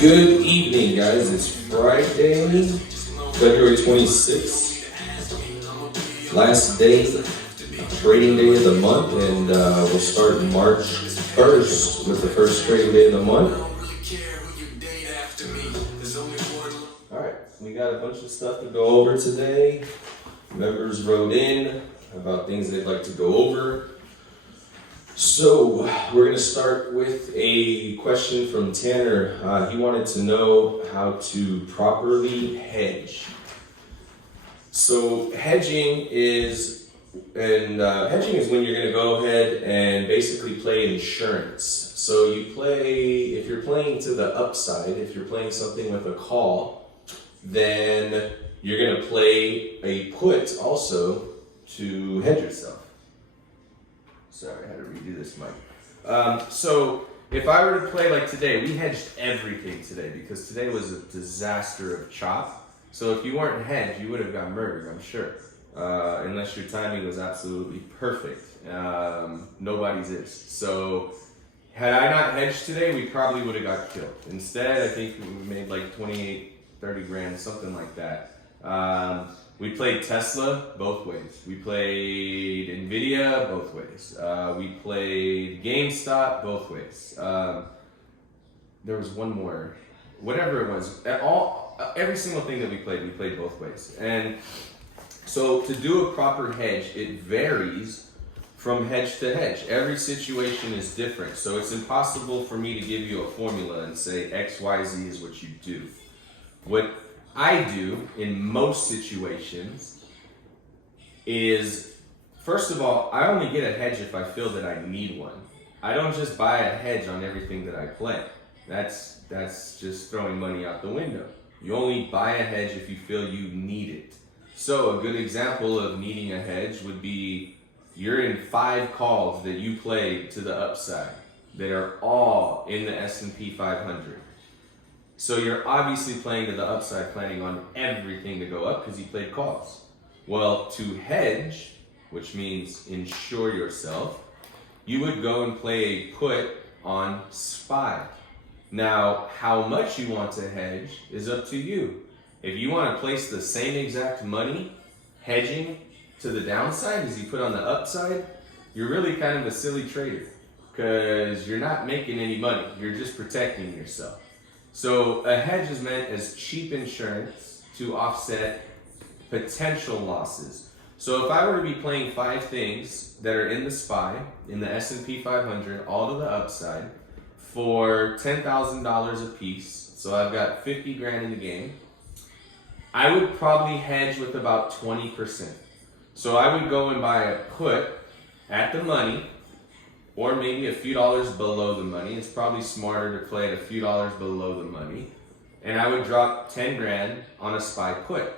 Good evening, guys. It's Friday, February 26th, last day, trading day of the month, and we'll start March 1st with the first trading day of the month. Alright, we got a bunch of stuff to go over today. Members wrote in about things they'd like to go over. So, we're going to start with a question from Tanner. He wanted to know how to properly hedge. So, hedging is when you're going to go ahead and basically play insurance. So, if you're playing to the upside, if you're playing something with a call, then you're going to play a put also to hedge yourself. Sorry, I had to redo this mic. So if I were to play like today, we hedged everything today because today was a disaster of chop. So if you weren't hedged, you would have got murdered, I'm sure. Unless your timing was absolutely perfect. Nobody's is. So had I not hedged today, we probably would have got killed. Instead, I think we made like 28, 30 grand, something like that. We played Tesla both ways. We played Nvidia both ways. We played GameStop both ways. There was one more, whatever it was. Every single thing that we played both ways. And so to do a proper hedge, it varies from hedge to hedge. Every situation is different. So it's impossible for me to give you a formula and say X, Y, Z is what you do. What I do in most situations is, first of all, I only get a hedge if I feel that I need one. I don't just buy a hedge on everything that I play. That's just throwing money out the window. You only buy a hedge if you feel you need it. So a good example of needing a hedge would be you're in 5 calls that you play to the upside that are all in the S&P 500. So you're obviously playing to the upside, planning on everything to go up because you played calls. Well, to hedge, which means insure yourself, you would go and play a put on SPY. Now, how much you want to hedge is up to you. If you want to place the same exact money hedging to the downside as you put on the upside, you're really kind of a silly trader because you're not making any money. You're just protecting yourself. So a hedge is meant as cheap insurance to offset potential losses. So if I were to be playing 5 things that are in the SPY, in the S&P 500, all to the upside, for $10,000 a piece, so I've got 50 grand in the game, I would probably hedge with about 20%. So I would go and buy a put at the money, or maybe a few dollars below the money. It's probably smarter to play at a few dollars below the money. And I would drop 10 grand on a SPY put.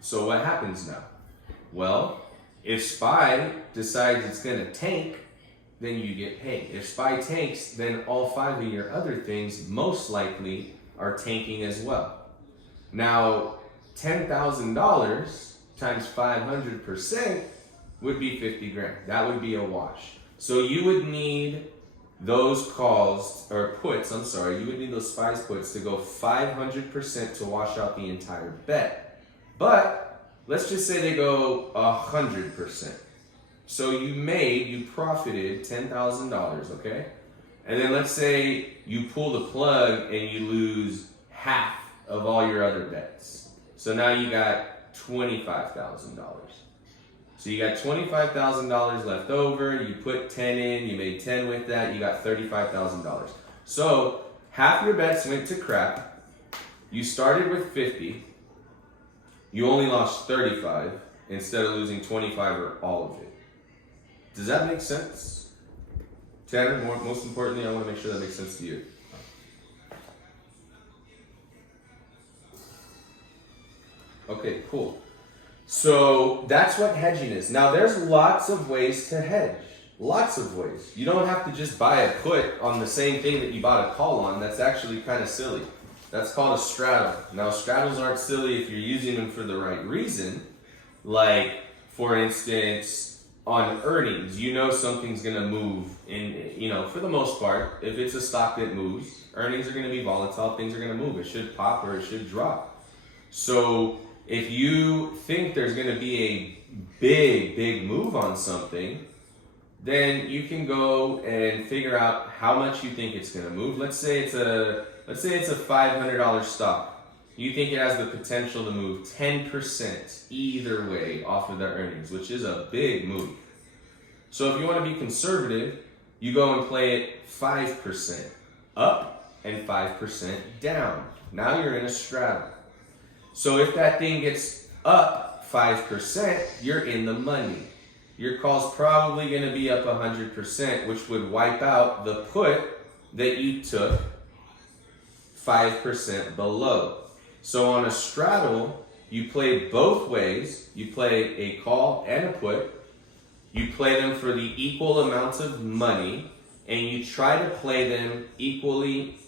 So what happens now? Well, if SPY decides it's gonna tank, then you get paid. If SPY tanks, then all 5 of your other things most likely are tanking as well. Now, $10,000 times 500% would be 50 grand. That would be a wash. So you would need those calls, or puts, you would need those SPY puts to go 500% to wash out the entire bet. But let's just say they go 100%. So you profited $10,000, okay? And then let's say you pull the plug and you lose half of all your other bets. So now you got $25,000. So you got $25,000 left over, you put 10 in, you made 10 with that, you got $35,000. So half your bets went to crap, you started with 50, you only lost 35 instead of losing 25 or all of it. Does that make sense? Tanner, most importantly, I want to make sure that makes sense to you. Okay, cool. So that's what hedging is. Now there's lots of ways to hedge. Lots of ways. You don't have to just buy a put on the same thing that you bought a call on. That's actually kind of silly. That's called a straddle. Now straddles aren't silly if you're using them for the right reason. Like, for instance, on earnings, you know something's going to move for the most part. If it's a stock that moves, earnings are going to be volatile, things are going to move. It should pop or it should drop. So if you think there's going to be a big move on something, then you can go and figure out how much you think it's going to move. Let's say it's a $500 stock. You think it has the potential to move 10% either way off of their earnings, which is a big move. So if you want to be conservative, you go and play it 5% up and 5% down. Now you're in a straddle. So if that thing gets up 5%, you're in the money. Your call's probably going to be up 100%, which would wipe out the put that you took 5% below. So on a straddle, you play both ways. You play a call and a put. You play them for the equal amounts of money, and you try to play them equally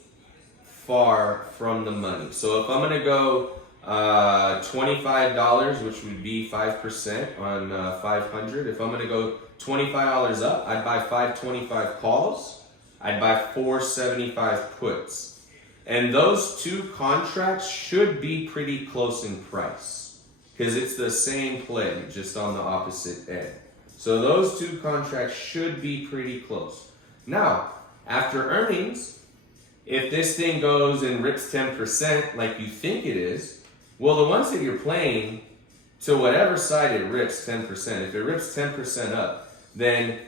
far from the money. So if I'm going to go $25, which would be 5% on 500, if I'm going to go $25 up, I'd buy 525 calls. I'd buy 475 puts. And those two contracts should be pretty close in price because it's the same play, just on the opposite end. So those two contracts should be pretty close. Now, after earnings, if this thing goes and rips 10% like you think it is, well, the ones that you're playing, to whatever side it rips 10%, if it rips 10% up, then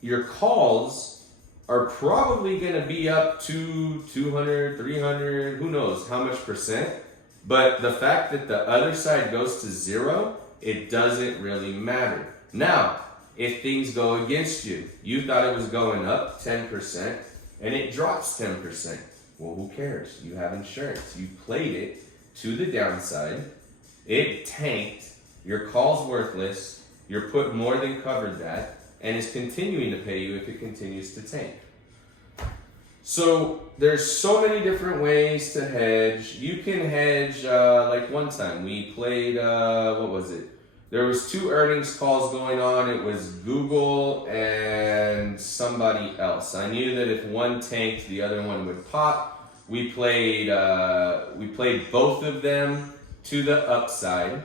your calls are probably going to be up to 200, 300, who knows how much percent. But the fact that the other side goes to zero, it doesn't really matter. Now, if things go against you, you thought it was going up 10% and it drops 10%. Well, who cares? You have insurance. You played it to the downside. It tanked. Your call's worthless. Your put more than covered that and is continuing to pay you if it continues to tank. So there's so many different ways to hedge. You can hedge, like one time we played, what was it? There was two earnings calls going on. It was Google and somebody else. I knew that if one tanked, the other one would pop. We played both of them to the upside,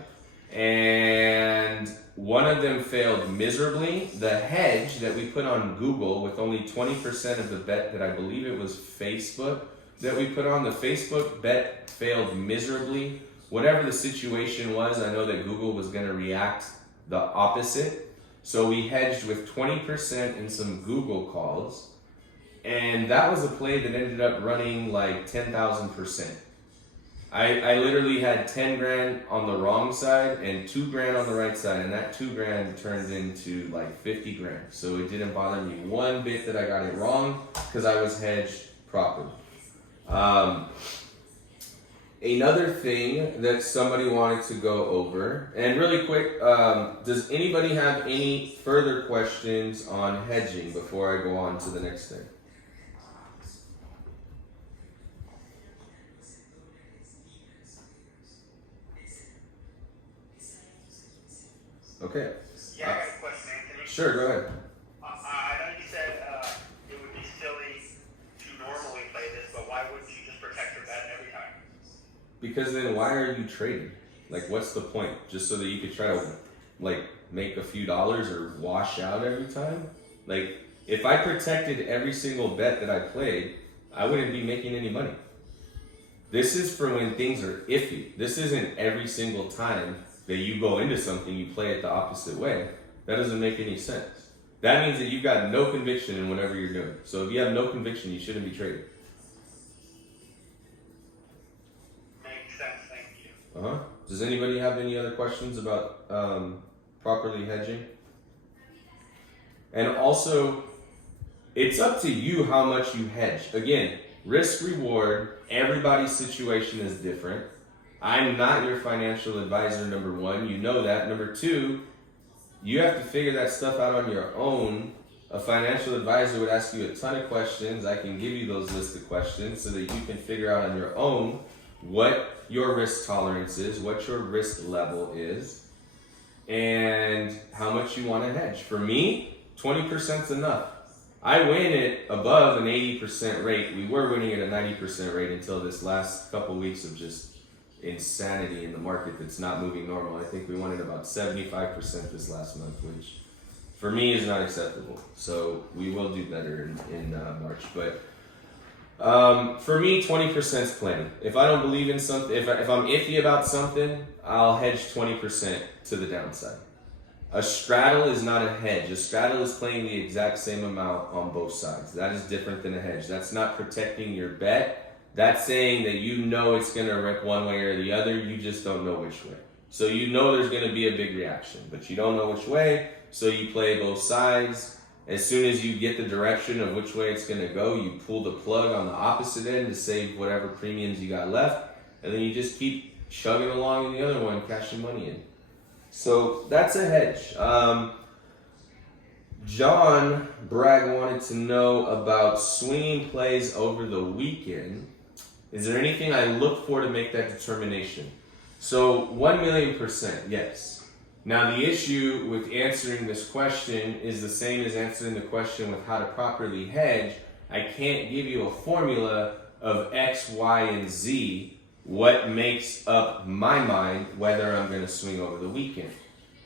and one of them failed miserably. The hedge that we put on Google with only 20% of the bet that I believe it was Facebook that we put on, the Facebook bet failed miserably. Whatever the situation was, I know that Google was going to react the opposite. So we hedged with 20% in some Google calls. And that was a play that ended up running like 10,000%. I literally had 10 grand on the wrong side and 2 grand on the right side. And that 2 grand turned into like 50 grand. So it didn't bother me one bit that I got it wrong because I was hedged properly. Another thing that somebody wanted to go over, and really quick, does anybody have any further questions on hedging before I go on to the next thing? Okay. Yeah, I got a question, Anthony. Sure, go ahead. I know you said it would be silly to normally play this, but why wouldn't you just protect your bet every time? Because then why are you trading? Like, what's the point? Just so that you could try to, like, make a few dollars or wash out every time? Like, if I protected every single bet that I played, I wouldn't be making any money. This is for when things are iffy. This isn't every single time that you go into something, you play it the opposite way. That doesn't make any sense. That means that you've got no conviction in whatever you're doing. So if you have no conviction, you shouldn't be trading. Makes sense, thank you. Does anybody have any other questions about properly hedging? And also, it's up to you how much you hedge. Again, risk reward, everybody's situation is different. I'm not your financial advisor, number one. You know that. Number two, you have to figure that stuff out on your own. A financial advisor would ask you a ton of questions. I can give you those list of questions so that you can figure out on your own what your risk tolerance is, what your risk level is. and how much you want to hedge. For me, 20% is enough. I win it above an 80% rate. We were winning at a 90% rate until this last couple weeks of just insanity in the market that's not moving normal. I think we won at about 75% this last month, which for me is not acceptable. So we will do better in March. But for me, 20% is plenty. If I don't believe in something, if I'm iffy about something, I'll hedge 20% to the downside. A straddle is not a hedge. A straddle is playing the exact same amount on both sides. That is different than a hedge. That's not protecting your bet. That's saying that you know it's going to rip one way or the other. You just don't know which way. So you know there's going to be a big reaction, but you don't know which way. So you play both sides. As soon as you get the direction of which way it's going to go, you pull the plug on the opposite end to save whatever premiums you got left. And then you just keep chugging along in the other one, cashing money in. So that's a hedge. John Bragg wanted to know about swinging plays over the weekend. Is there anything I look for to make that determination? So 1,000,000%, yes. Now the issue with answering this question is the same as answering the question with how to properly hedge. I can't give you a formula of X, Y, and Z. What makes up my mind whether I'm going to swing over the weekend.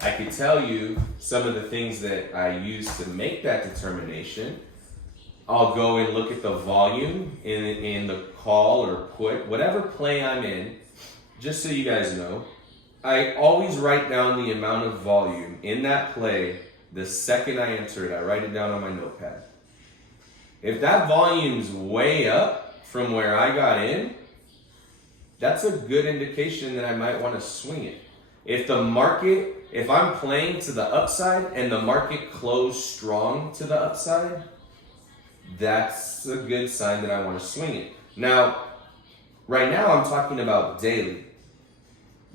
I could tell you some of the things that I use to make that determination. I'll go and look at the volume in the call or put, whatever play I'm in, just so you guys know. I always write down the amount of volume in that play the second I enter it. I write it down on my notepad. If that volume's way up from where I got in, that's a good indication that I might want to swing it. If I'm playing to the upside and the market closed strong to the upside, that's a good sign that I want to swing it. Now, right now I'm talking about daily.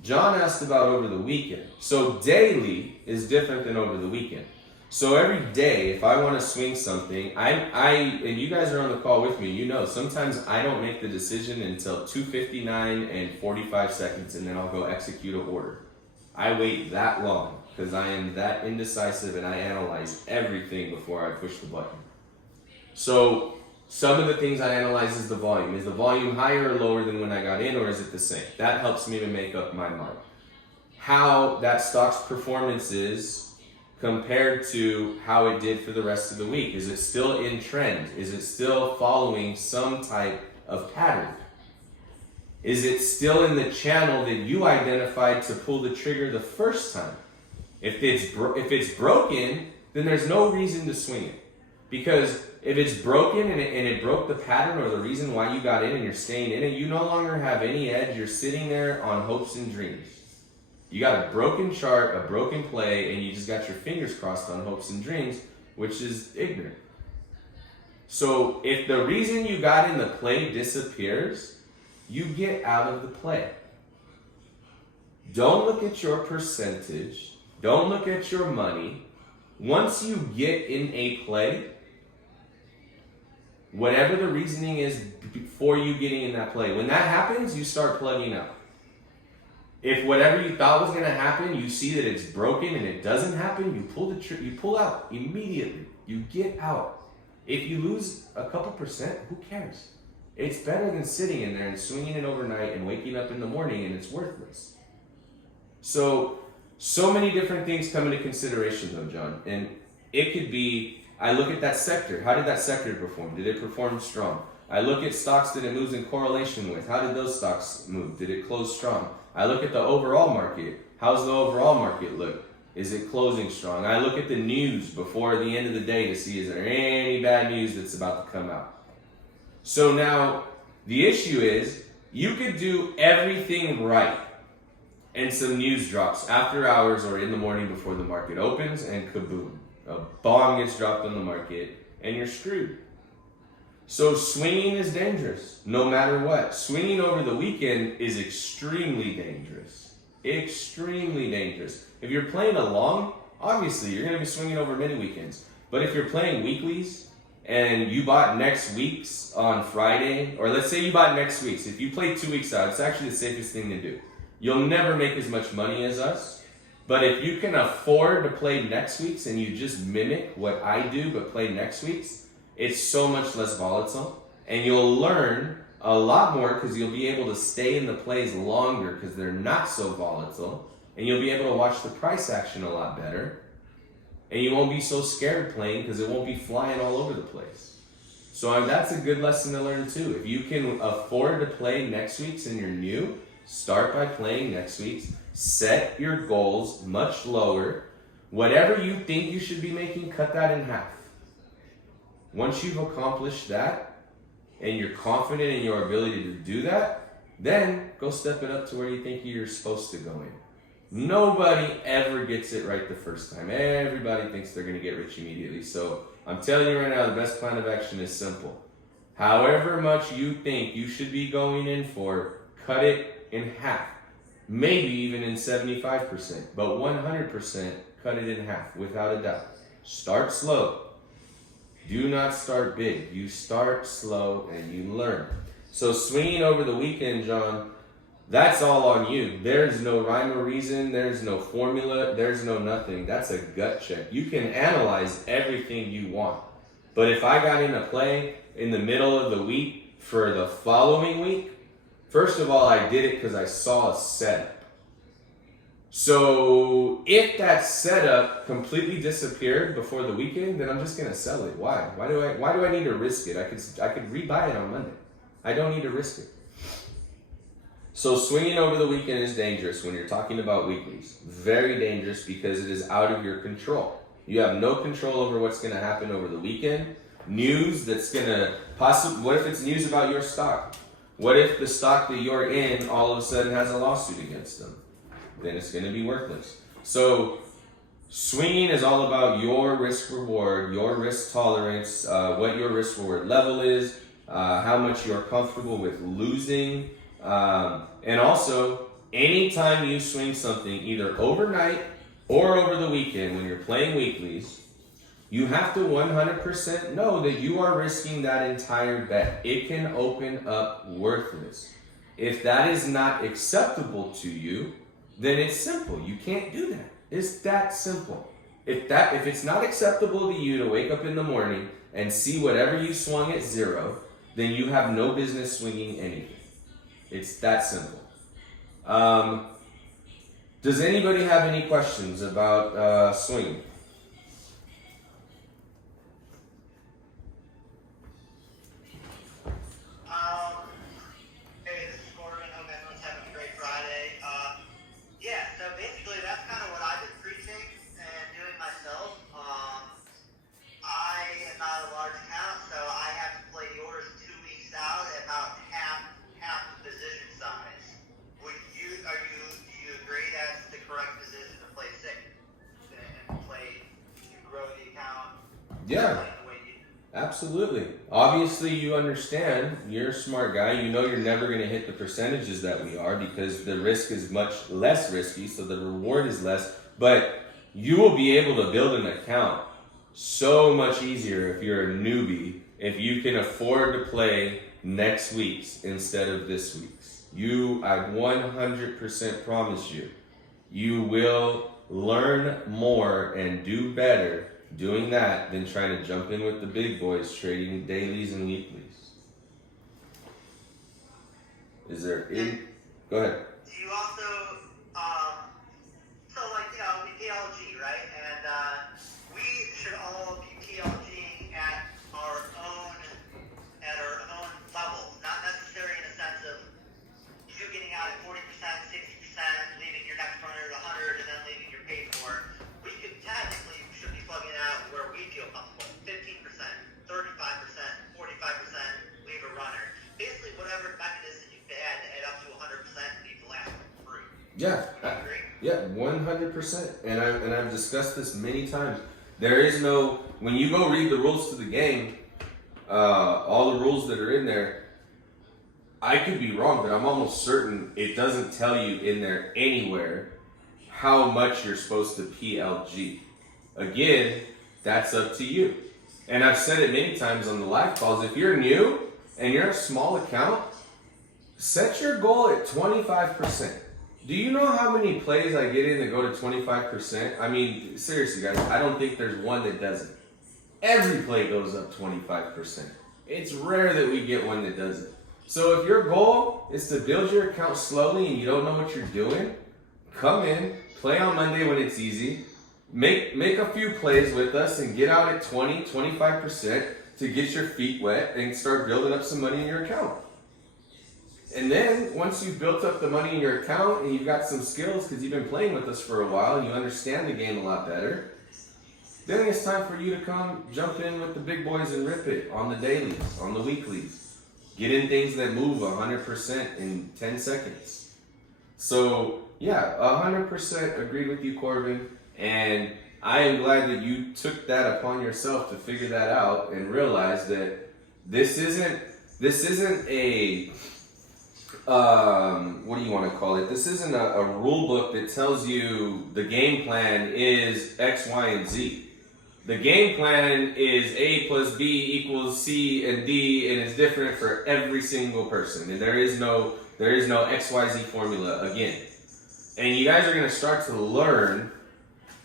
John asked about over the weekend. So daily is different than over the weekend. So every day, if I want to swing something, and you guys are on the call with me, you know, sometimes I don't make the decision until 2:59 and 45 seconds, and then I'll go execute an order. I wait that long because I am that indecisive and I analyze everything before I push the button. So some of the things I analyze is the volume. Is the volume higher or lower than when I got in, or is it the same? That helps me to make up my mind. How that stock's performance is compared to how it did for the rest of the week. Is it still in trend? Is it still following some type of pattern? Is it still in the channel that you identified to pull the trigger the first time? If it's broken, then there's no reason to swing it. Because if it's broken and it broke the pattern or the reason why you got in and you're staying in it, you no longer have any edge. You're sitting there on hopes and dreams. You got a broken chart, a broken play, and you just got your fingers crossed on hopes and dreams, which is ignorant. So if the reason you got in the play disappears, you get out of the play. Don't look at your percentage. Don't look at your money. Once you get in a play, whatever the reasoning is before you getting in that play, when that happens, you start plugging out. If whatever you thought was going to happen, you see that it's broken and it doesn't happen, you pull out immediately. You get out. If you lose a couple percent, who cares? It's better than sitting in there and swinging it overnight and waking up in the morning and it's worthless. So many different things come into consideration though, John. And it could be, I look at that sector. How did that sector perform? Did it perform strong? I look at stocks that it moves in correlation with. How did those stocks move? Did it close strong? I look at the overall market. How's the overall market look? Is it closing strong? I look at the news before the end of the day to see is there any bad news that's about to come out. So now the issue is you could do everything right and some news drops after hours or in the morning before the market opens and kaboom. A bomb gets dropped on the market and you're screwed. So swinging is dangerous, no matter what. Swinging over the weekend is extremely dangerous. Extremely dangerous. If you're playing along, obviously you're going to be swinging over many weekends. But if you're playing weeklies and you bought next week's on Friday, or let's say you bought next week's, if you play 2 weeks out, it's actually the safest thing to do. You'll never make as much money as us, But if you can afford to play next week's and you just mimic what I do but play next week's, it's so much less volatile. And you'll learn a lot more because you'll be able to stay in the plays longer because they're not so volatile. And you'll be able to watch the price action a lot better. And you won't be so scared playing because it won't be flying all over the place. So that's a good lesson to learn too. If you can afford to play next week's and you're new, start by playing next week's. Set your goals much lower. Whatever you think you should be making, cut that in half. Once you've accomplished that and you're confident in your ability to do that, then go step it up to where you think you're supposed to go in. Nobody ever gets it right the first time. Everybody thinks they're going to get rich immediately. So I'm telling you right now, the best plan of action is simple. However much you think you should be going in for, cut it in half. Maybe even in 75%, but 100% cut it in half, without a doubt. Start slow. Do not start big. You start slow and you learn. So swinging over the weekend, John, that's all on you. There's no rhyme or reason. There's no formula. There's no nothing. That's a gut check. You can analyze everything you want. But if I got in a play in the middle of the week for the following week, first of all, I did it because I saw a setup. So if that setup completely disappeared before the weekend, then I'm just gonna sell it. Why? Why do I need to risk it? I could rebuy it on Monday. I don't need to risk it. So swinging over the weekend is dangerous when you're talking about weeklies. Very dangerous because it is out of your control. You have no control over what's gonna happen over the weekend. News that's gonna what if it's news about your stock? What if the stock that you're in all of a sudden has a lawsuit against them? Then it's going to be worthless. So swinging is all about your risk reward, your risk tolerance, what your risk reward level is, how much you're comfortable with losing. And also, anytime you swing something, either overnight or over the weekend when you're playing weeklies, you have to 100% know that you are risking that entire bet. It can open up worthless. If that is not acceptable to you, then it's simple. You can't do that. It's that simple. If it's not acceptable to you to wake up in the morning and see whatever you swung at zero, then you have no business swinging anything. It's that simple. Does anybody have any questions about swinging? Hey, this is Corbin. Hope everyone's having a great Friday. Yeah, so basically that's kind of what I've been preaching and doing myself. I am not a large account, so I have to play yours 2 weeks out at about half the position size. Do you agree that's the correct position to play six and to grow the account? Yeah. Absolutely. Obviously, you understand. You're a smart guy. You know you're never going to hit the percentages that we are because the risk is much less risky, so the reward is less. But you will be able to build an account so much easier if you're a newbie, if you can afford to play next week's instead of this week's. I 100% promise you, you will learn more and do better doing that than trying to jump in with the big boys trading dailies and weeklies. Is there any? Go ahead. Do you also, we PLG, right? And we should all be PLGing at our own levels, not necessarily in the sense of you getting out at 40%, 60%, leaving your next runner at 100, and then leaving your paid for. We could technically should be plugging out where we feel comfortable, 15%, 35%, 45%, leave a runner. Basically, whatever mechanism you can add to add up to 100% and leave the last one free. Yeah. Would you agree? Yeah, 100%. And I've discussed this many times. There is no, when you go read the rules to the game, all the rules that are in there, I could be wrong, but I'm almost certain it doesn't tell you in there anywhere how much you're supposed to PLG. Again, that's up to you. And I've said it many times on the live calls. If you're new and you're a small account, set your goal at 25%. Do you know how many plays I get in that go to 25%? I mean, seriously, guys, I don't think there's one that doesn't. Every play goes up 25%. It's rare that we get one that doesn't. So if your goal is to build your account slowly and you don't know what you're doing, come in, play on Monday when it's easy, make a few plays with us and get out at 20, 25% to get your feet wet and start building up some money in your account. And then once you've built up the money in your account and you've got some skills because you've been playing with us for a while and you understand the game a lot better, then it's time for you to come jump in with the big boys and rip it on the dailies, on the weeklies. Get in things that move 100% in 10 seconds. So yeah, 100% agreed with you, Corbin. And I am glad that you took that upon yourself to figure that out and realize that this isn't a what do you want to call it? This isn't a rule book that tells you the game plan is X, Y, and Z. The game plan is A plus B equals C and D, and it's different for every single person. And there is no XYZ formula again. And you guys are going to start to learn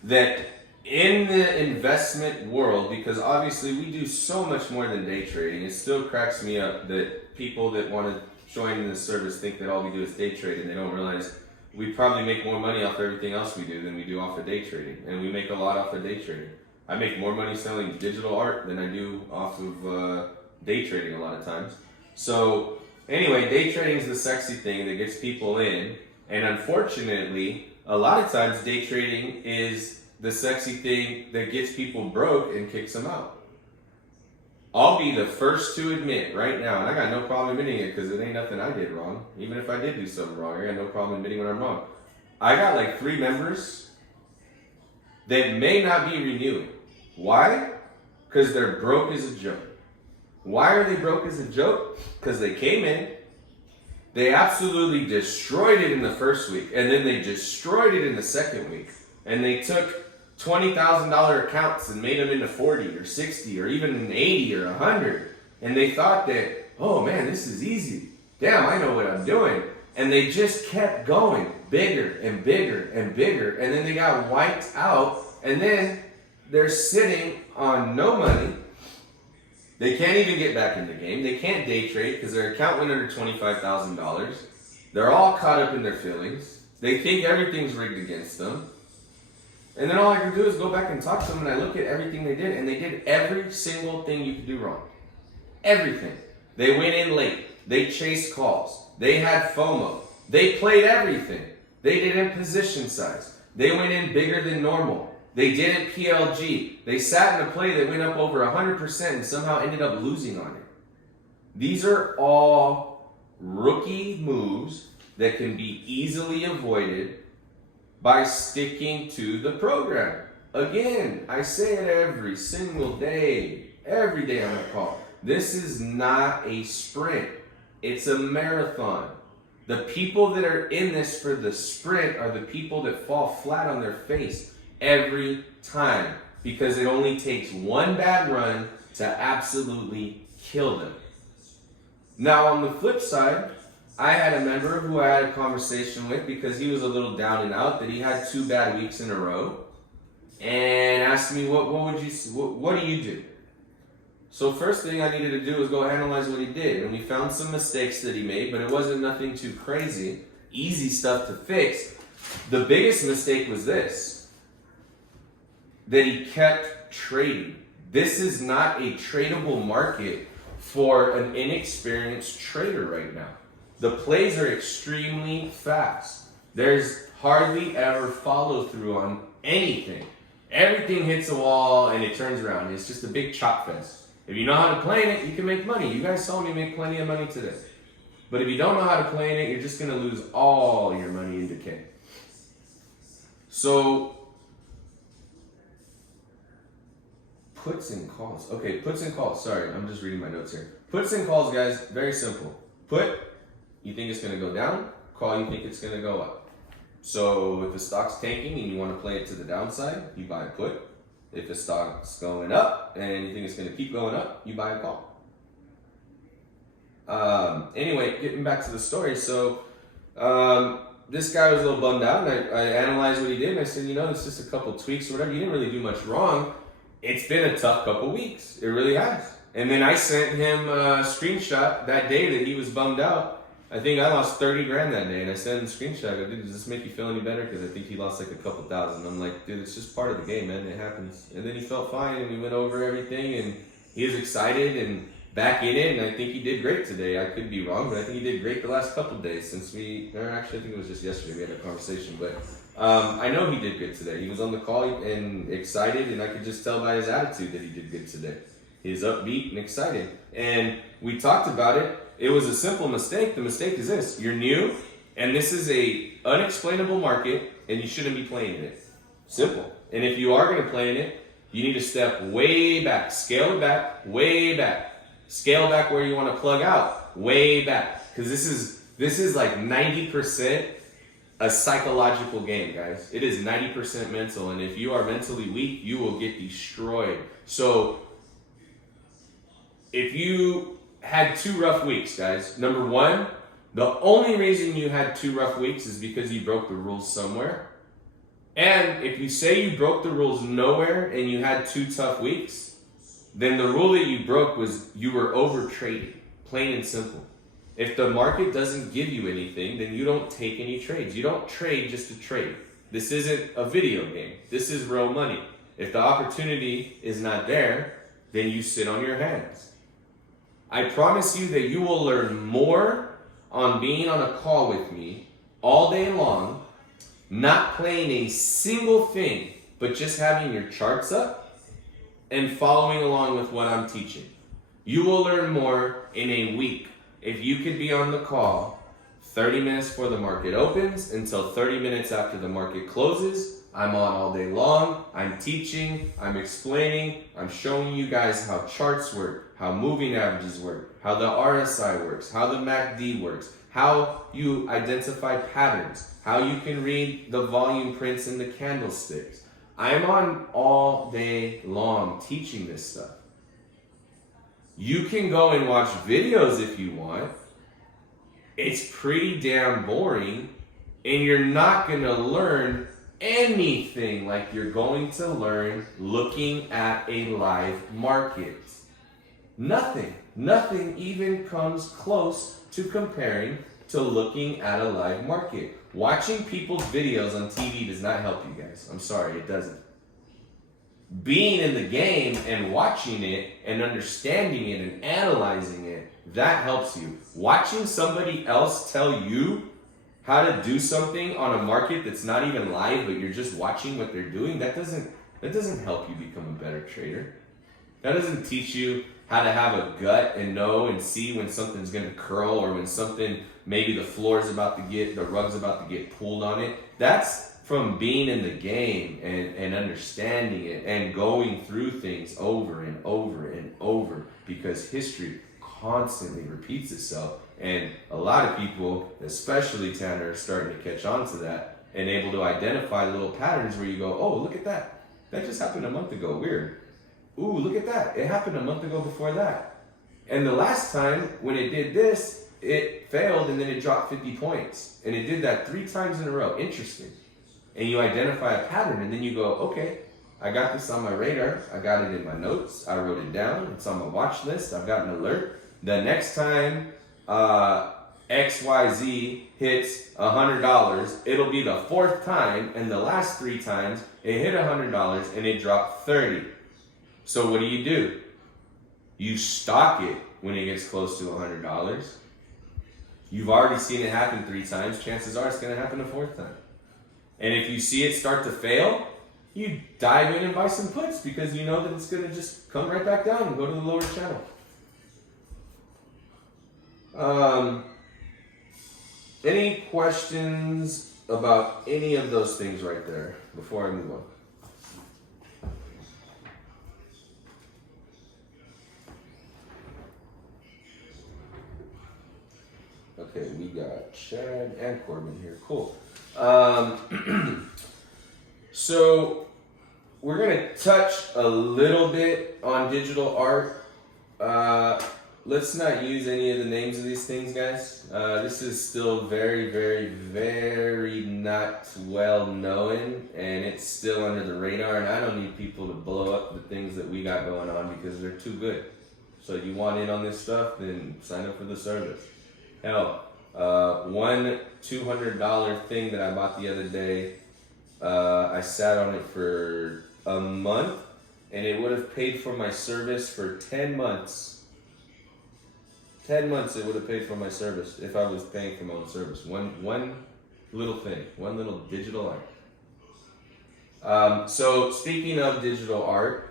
that in the investment world, because obviously we do so much more than day trading, it still cracks me up that people that want to join in this service think that all we do is day trade, and they don't realize we probably make more money off everything else we do than we do off of day trading. And we make a lot off of day trading. I make more money selling digital art than I do off of day trading a lot of times. So anyway, day trading is the sexy thing that gets people in. And unfortunately, a lot of times day trading is the sexy thing that gets people broke and kicks them out. I'll be the first to admit right now, and I got no problem admitting it because it ain't nothing I did wrong. Even if I did do something wrong, I got no problem admitting when I'm wrong. I got like 3 members that may not be renewing. Why? Because they're broke as a joke. Why are they broke as a joke? Because they came in, they absolutely destroyed it in the first week, and then they destroyed it in the second week. And they took $20,000 accounts and made them into 40 or 60 or even 80 or 100. And they thought that, oh man, this is easy. Damn, I know what I'm doing. And they just kept going bigger and bigger and bigger. And then they got wiped out. And then they're sitting on no money. They can't even get back in the game. They can't day trade because their account went under $25,000. They're all caught up in their feelings. They think everything's rigged against them. And then all I can do is go back and talk to them, and I look at everything they did, and they did every single thing you could do wrong. Everything. They went in late. They chased calls. They had FOMO. They played everything. They didn't position size. They went in bigger than normal. They didn't PLG. They sat in a play that went up over 100% and somehow ended up losing on it. These are all rookie moves that can be easily avoided by sticking to the program. Again, I say it every single day, every day on the call. This is not a sprint. It's a marathon. The people that are in this for the sprint are the people that fall flat on their face every time because it only takes one bad run to absolutely kill them. Now, on the flip side, I had a member who I had a conversation with because he was a little down and out that he had 2 bad weeks in a row, and asked me, what do you do? So first thing I needed to do was go analyze what he did, and we found some mistakes that he made, but it wasn't nothing too crazy, easy stuff to fix. The biggest mistake was this, that he kept trading. This is not a tradable market for an inexperienced trader right now. The plays are extremely fast. There's hardly ever follow through on anything. Everything hits a wall and it turns around. It's just a big chop fest. If you know how to play in it, you can make money. You guys saw me make plenty of money today. But if you don't know how to play in it, you're just going to lose all your money in decay. So, puts and calls. Okay, puts and calls. Sorry, I'm just reading my notes here. Puts and calls, guys, very simple. Put, you think it's going to go down. Call, you think it's going to go up. So if the stock's tanking and you want to play it to the downside, you buy a put. If the stock's going up and you think it's going to keep going up, you buy a call. Anyway, getting back to the story. So this guy was a little bummed out, and I analyzed what he did, and I said, it's just a couple tweaks or whatever. You didn't really do much wrong. It's been a tough couple weeks. It really has. And then I sent him a screenshot that day that he was bummed out. I think I lost 30 grand that day, and I sent him a screenshot. I go, dude, does this make you feel any better? Because I think he lost like a couple thousand. I'm like, dude, it's just part of the game, man. It happens. And then he felt fine, and we went over everything, and he was excited and back in it, and I think he did great today. I could be wrong, but I think he did great the last couple of days since actually I think it was just yesterday we had a conversation, but I know he did good today. He was on the call and excited, and I could just tell by his attitude that he did good today. He's upbeat and excited. And we talked about it. It was a simple mistake. The mistake is this. You're new, and this is a unexplainable market, and you shouldn't be playing in it. Simple. And if you are going to play in it, you need to step way back. Scale it back, way back. Scale back where you want to plug out, way back. Because this is like 90% a psychological game, guys. It is 90% mental, and if you are mentally weak, you will get destroyed. So if you had 2 rough weeks, guys, number one, the only reason you had 2 rough weeks is because you broke the rules somewhere. And if you say you broke the rules nowhere and you had 2 tough weeks, then the rule that you broke was you were over trading, plain and simple. If the market doesn't give you anything, then you don't take any trades. You don't trade just to trade. This isn't a video game. This is real money. If the opportunity is not there, then you sit on your hands. I promise you that you will learn more on being on a call with me all day long, not playing a single thing, but just having your charts up and following along with what I'm teaching. You will learn more in a week if you could be on the call 30 minutes before the market opens until 30 minutes after the market closes. I'm on all day long. I'm teaching, I'm explaining, I'm showing you guys how charts work, how moving averages work, how the RSI works, how the MACD works, how you identify patterns, how you can read the volume prints and the candlesticks. I'm on all day long teaching this stuff. You can go and watch videos if you want. It's pretty damn boring, and you're not going to learn anything like you're going to learn looking at a live market. Nothing even comes close to comparing to looking at a live market. Watching people's videos on TV does not help you guys. I'm sorry, it doesn't. Being in the game and watching it and understanding it and analyzing it, that helps you. Watching somebody else tell you how to do something on a market that's not even live, but you're just watching what they're doing, that doesn't help you become a better trader. That doesn't teach you how to have a gut and know and see when something's going to curl or when something, maybe the rug's about to get pulled on it. That's from being in the game and understanding it and going through things over and over and over, because history constantly repeats itself. And a lot of people, especially Tanner, are starting to catch on to that and able to identify little patterns where you go, oh, look at that. That just happened a month ago. Weird. Ooh, look at that. It happened a month ago before that. And the last time when it did this, it failed and then it dropped 50 points. And it did that 3 times in a row. Interesting. And you identify a pattern and then you go, okay, I got this on my radar. I got it in my notes. I wrote it down. It's on my watch list. I've got an alert. The next time XYZ hits $100, it'll be the 4th time, and the last 3 times it hit $100 and it dropped 30. So what do? You stock it when it gets close to $100. You've already seen it happen 3 times. Chances are it's going to happen a 4th time. And if you see it start to fail, you dive in and buy some puts because you know that it's going to just come right back down and go to the lower channel. Any questions about any of those things right there before I move on? Okay, we got Chad and Corbin here. Cool. So we're going to touch a little bit on digital art. let's not use any of the names of these things, guys. This is still very, very, very not well known, and it's still under the radar. And I don't need people to blow up the things that we got going on because they're too good. So you want in on this stuff, then sign up for the service. Hell, one $200 thing that I bought the other day, I sat on it for a month, and it would have paid for my service for 10 months. 10 months it would have paid for my service if I was paying for my own service. One little thing, one little digital art. So speaking of digital art,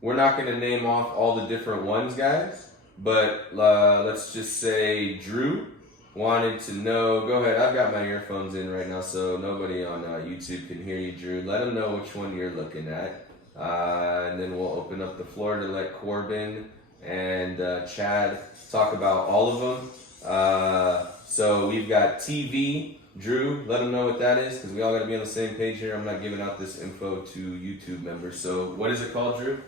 we're not going to name off all the different ones, guys, but let's just say Drew wanted to know. Go ahead, I've got my earphones in right now, so nobody on YouTube can hear you, Drew. Let them know which one you're looking at, and then we'll open up the floor to let Corbin and Chad talk about all of them. So we've got TV. Drew, let them know what that is, because we all got to be on the same page here. I'm not giving out this info to YouTube members. So what is it called, Drew?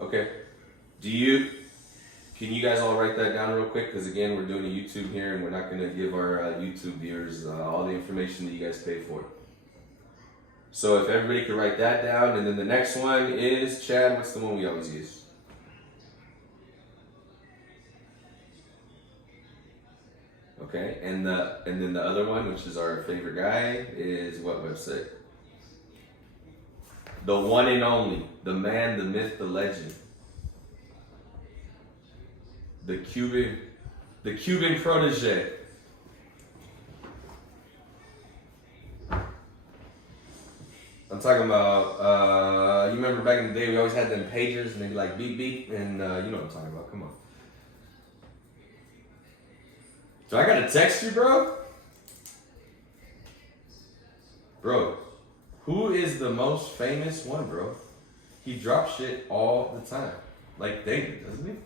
Okay. Can you guys all write that down real quick? Because again, we're doing a YouTube here, and we're not going to give our YouTube viewers all the information that you guys pay for. So if everybody could write that down, and then the next one is, Chad, what's the one we always use? Okay, and then the other one, which is our favorite guy, is what website? The one and only, the man, the myth, the legend. The Cuban protege. I'm talking about, you remember back in the day, we always had them pagers, and they'd be like beep beep, and you know what I'm talking about, come on. So I gotta text you, bro? Bro, who is the most famous one, bro? He drops shit all the time. Like David, doesn't he?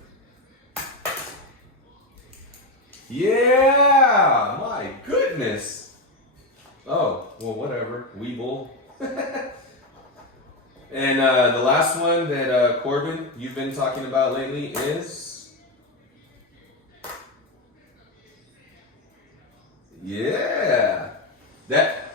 Yeah! My goodness! Oh, well, whatever. Weeble. And the last one that Corbin, you've been talking about lately is... Yeah! That...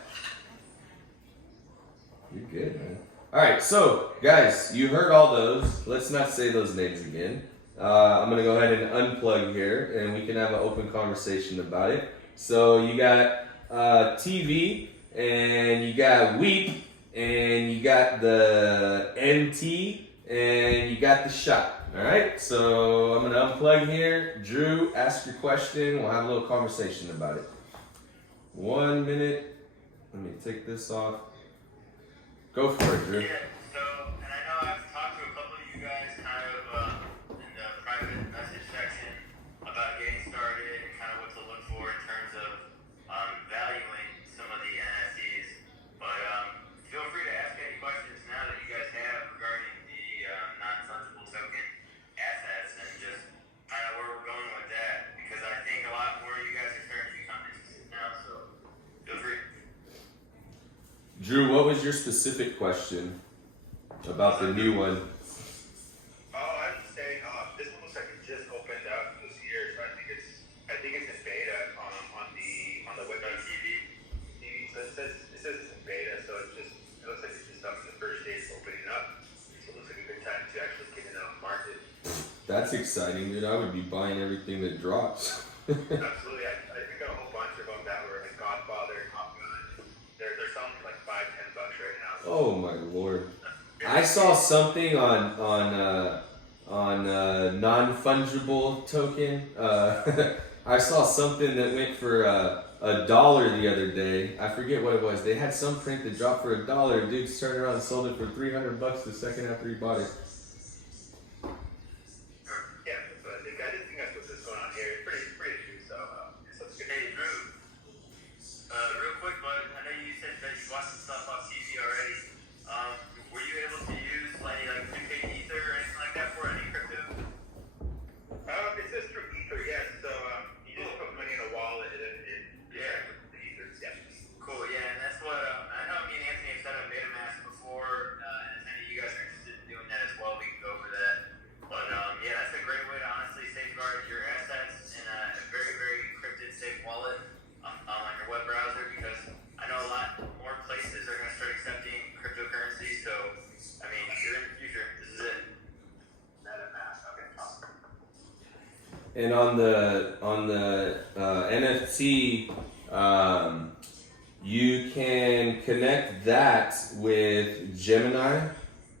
You're good, man. Alright, so, guys, you heard all those. Let's not say those names again. I'm going to go ahead and unplug here, and we can have an open conversation about it. So, you got TV, and you got Weep, and you got the NT, and you got the shot. Alright, so I'm going to unplug here. Drew, ask your question. We'll have a little conversation about it. 1 minute. Let me take this off. Go for it, Drew. Yeah, so, and I know I've talked to a couple of you guys kind of in the private message section about getting started and kind of what to look for in terms of valuing some of the NFTs. But feel free to ask any questions now that you guys have regarding the non-fungible token assets and just kind of where we're going with that. Because I think a lot more of you guys are starting to become interested now, so feel free. Drew, what was your specific question about the new one? Oh, I would say this one looks like it just opened up this year, so I think it's in beta on the Windows TV. So it says it's in beta, so it looks like it's just up in the first days opening up. So it looks like a good time to actually get it on the market. That's exciting, dude. I would be buying everything that drops. Absolutely, I got a whole bunch of them that were like Godfather, Top Gun. They're selling for like $5-10 right now. So. Oh my lord! I saw something on non-fungible token. I saw something that went for $1 the other day. I forget what it was. They had some print that dropped for $1. Dude turned around and sold it for $300 the second after he bought it. Yeah, but I think that's what's going on here. It's pretty true. So it's good. Hey, Drew, real quick, bud, I know you said that you bought some stuff off CC already. Were you able to use like prepaid Ether or anything like that for any crypto? It says through Ether, yes. So you just put money in a wallet and it the Ether. Yeah. Cool, yeah, and that's what I know And on the NFT, you can connect that with Gemini,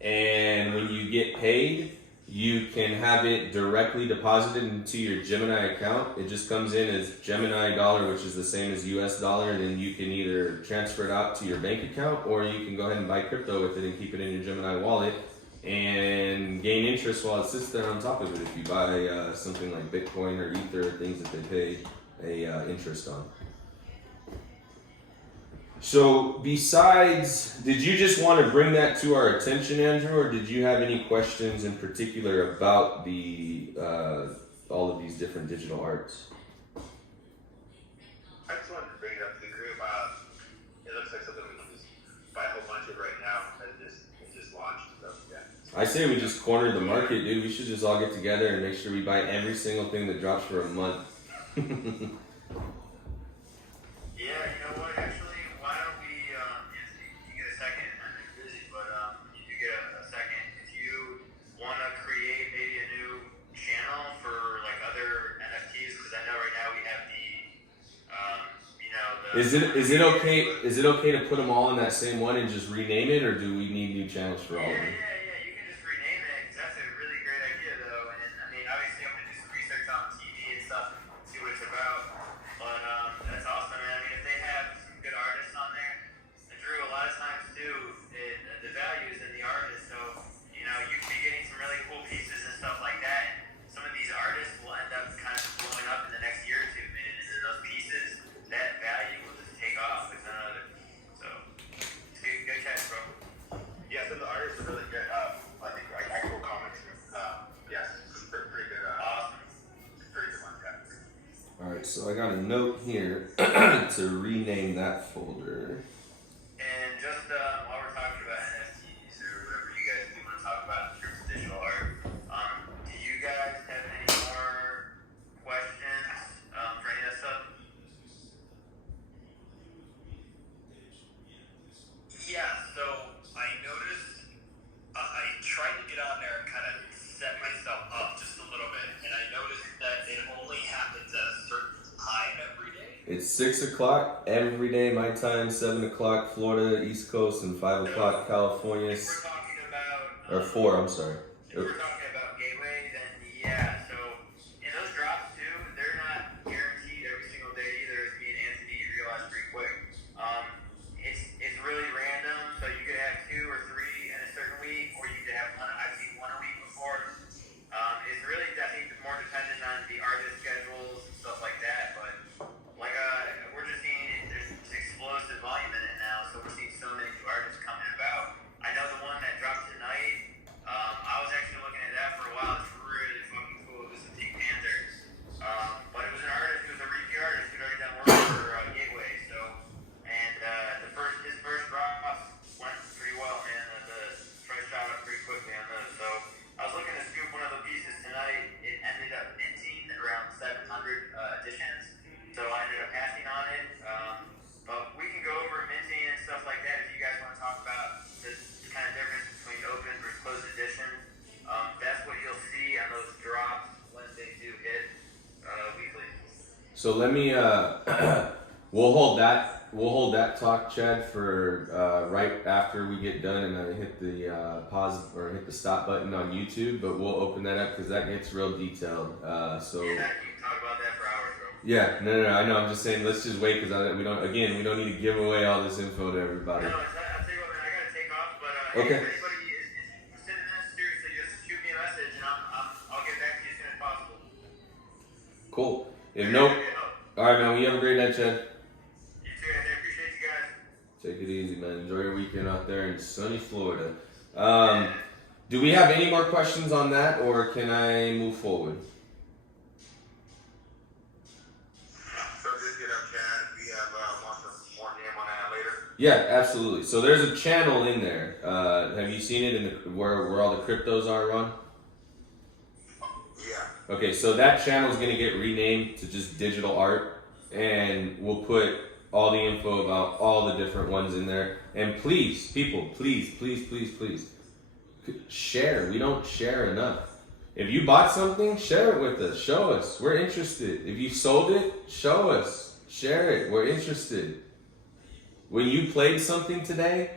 and when you get paid, you can have it directly deposited into your Gemini account. It just comes in as Gemini dollar, which is the same as US dollar, and then you can either transfer it out to your bank account, or you can go ahead and buy crypto with it and keep it in your Gemini wallet and gain interest while it sits there on top of it if you buy something like Bitcoin or Ether, things that they pay a interest on. So besides, did you just want to bring that to our attention, Andrew, or did you have any questions in particular about the all of these different digital arts? I just wanted to bring it up to the group. It looks like something we can just buy a whole bunch of right now, and it just launched. So yeah. I say we just cornered the market, dude. We should just all get together and make sure we buy every single thing that drops for a month. Yeah, you know what? Actually, why don't we? If you get a second, I'm busy, but if you get a second, if you want to create maybe a new channel for like other NFTs, because I know right now we have the, you know, the. Is it okay? Is it okay to put them all in that same one and just rename it, or do we need new channels for all of them? Yeah. You can just rename it. That's a really great idea, though. And I mean, obviously, I'm gonna do some research on TV and stuff, see what it's about. But that's awesome, man. I mean, if they have some good artists on there, and Drew, a lot of times too, the value is in the artist. So you know, you can be getting some really cool pieces and stuff like that. And some of these artists will end up kind of blowing up in the next year or two, man. And then those pieces, that value will just take off like none other. So it's good catch, bro. Yeah, so the artists are really good. I think I cool comics. Yes, pretty good. Awesome. Pretty good one. Yeah. All right, so I got a note here to rename that folder. And just while we're talking about NFTs or whatever you guys do want to talk about in terms of digital art, do you guys have any more questions for any of that stuff? Yeah, so I noticed I tried to get on there and kind of set myself up just a little bit, and I noticed that it only happens at a certain time every day. It's 6 o'clock every day, my time, 7 o'clock Florida, East Coast, and 5 o'clock California, If we're talking about or 4, I'm sorry. if we're talking about Gateway, then yeah. So in those drops too, they're not guaranteed every single day either. As me and Anthony realized pretty quick. It's really random. So you could have 2 or 3 in a certain week, or you could have one. I've seen one a week before. It's really definitely more dependent on the artist schedules and stuff like that. But like we're just seeing there's explosive volume in it now. So we're seeing so many new artists coming about. I know the one that dropped tonight. I was actually looking at that for a while. It's really fucking cool. It was the Pink Panther. But it was an artist. It was a repeat artist who'd already done work for Gateway. So, and his first drop went pretty well, man. The price shot up pretty quickly on those. So I was looking to scoop one of the pieces tonight. It ended up minting around 700 editions. So I ended up passing on it. But we can go over minting and stuff like that if you guys want to talk about the kind of difference between open versus closed edition. That's what you'll see on those drops when they do hit weekly. So let me, we'll hold that talk, Chad, for right after we get done and I hit the pause or hit the stop button on YouTube, but we'll open that up because that gets real detailed. So Yeah, you can talk about that for hours, bro. yeah, no, I know. I'm just saying, let's just wait because we don't need to give away all this info to everybody. No, I'll tell you what, man, I gotta take off, but Okay. if anybody is interested in this, seriously, just shoot me a message and I'll get back to you as soon as possible. Cool. If no, all right, man. We have a great night, Chad. You too, Anthony. Appreciate you guys. Take it easy, man. Enjoy your weekend out there in sunny Florida. Do we have any more questions on that, or can I move forward? So just get up, Chad. We have more game on that later. Yeah, absolutely. So there's a channel in there. Have you seen it in where all the cryptos are, Ron? Yeah. Okay, so that channel is gonna get renamed to just digital art, and we'll put all the info about all the different ones in there. And please, people, please share. We don't share enough. If you bought something, share it with us. Show us. We're interested. If you sold it, show us. Share it. We're interested. When you played something today,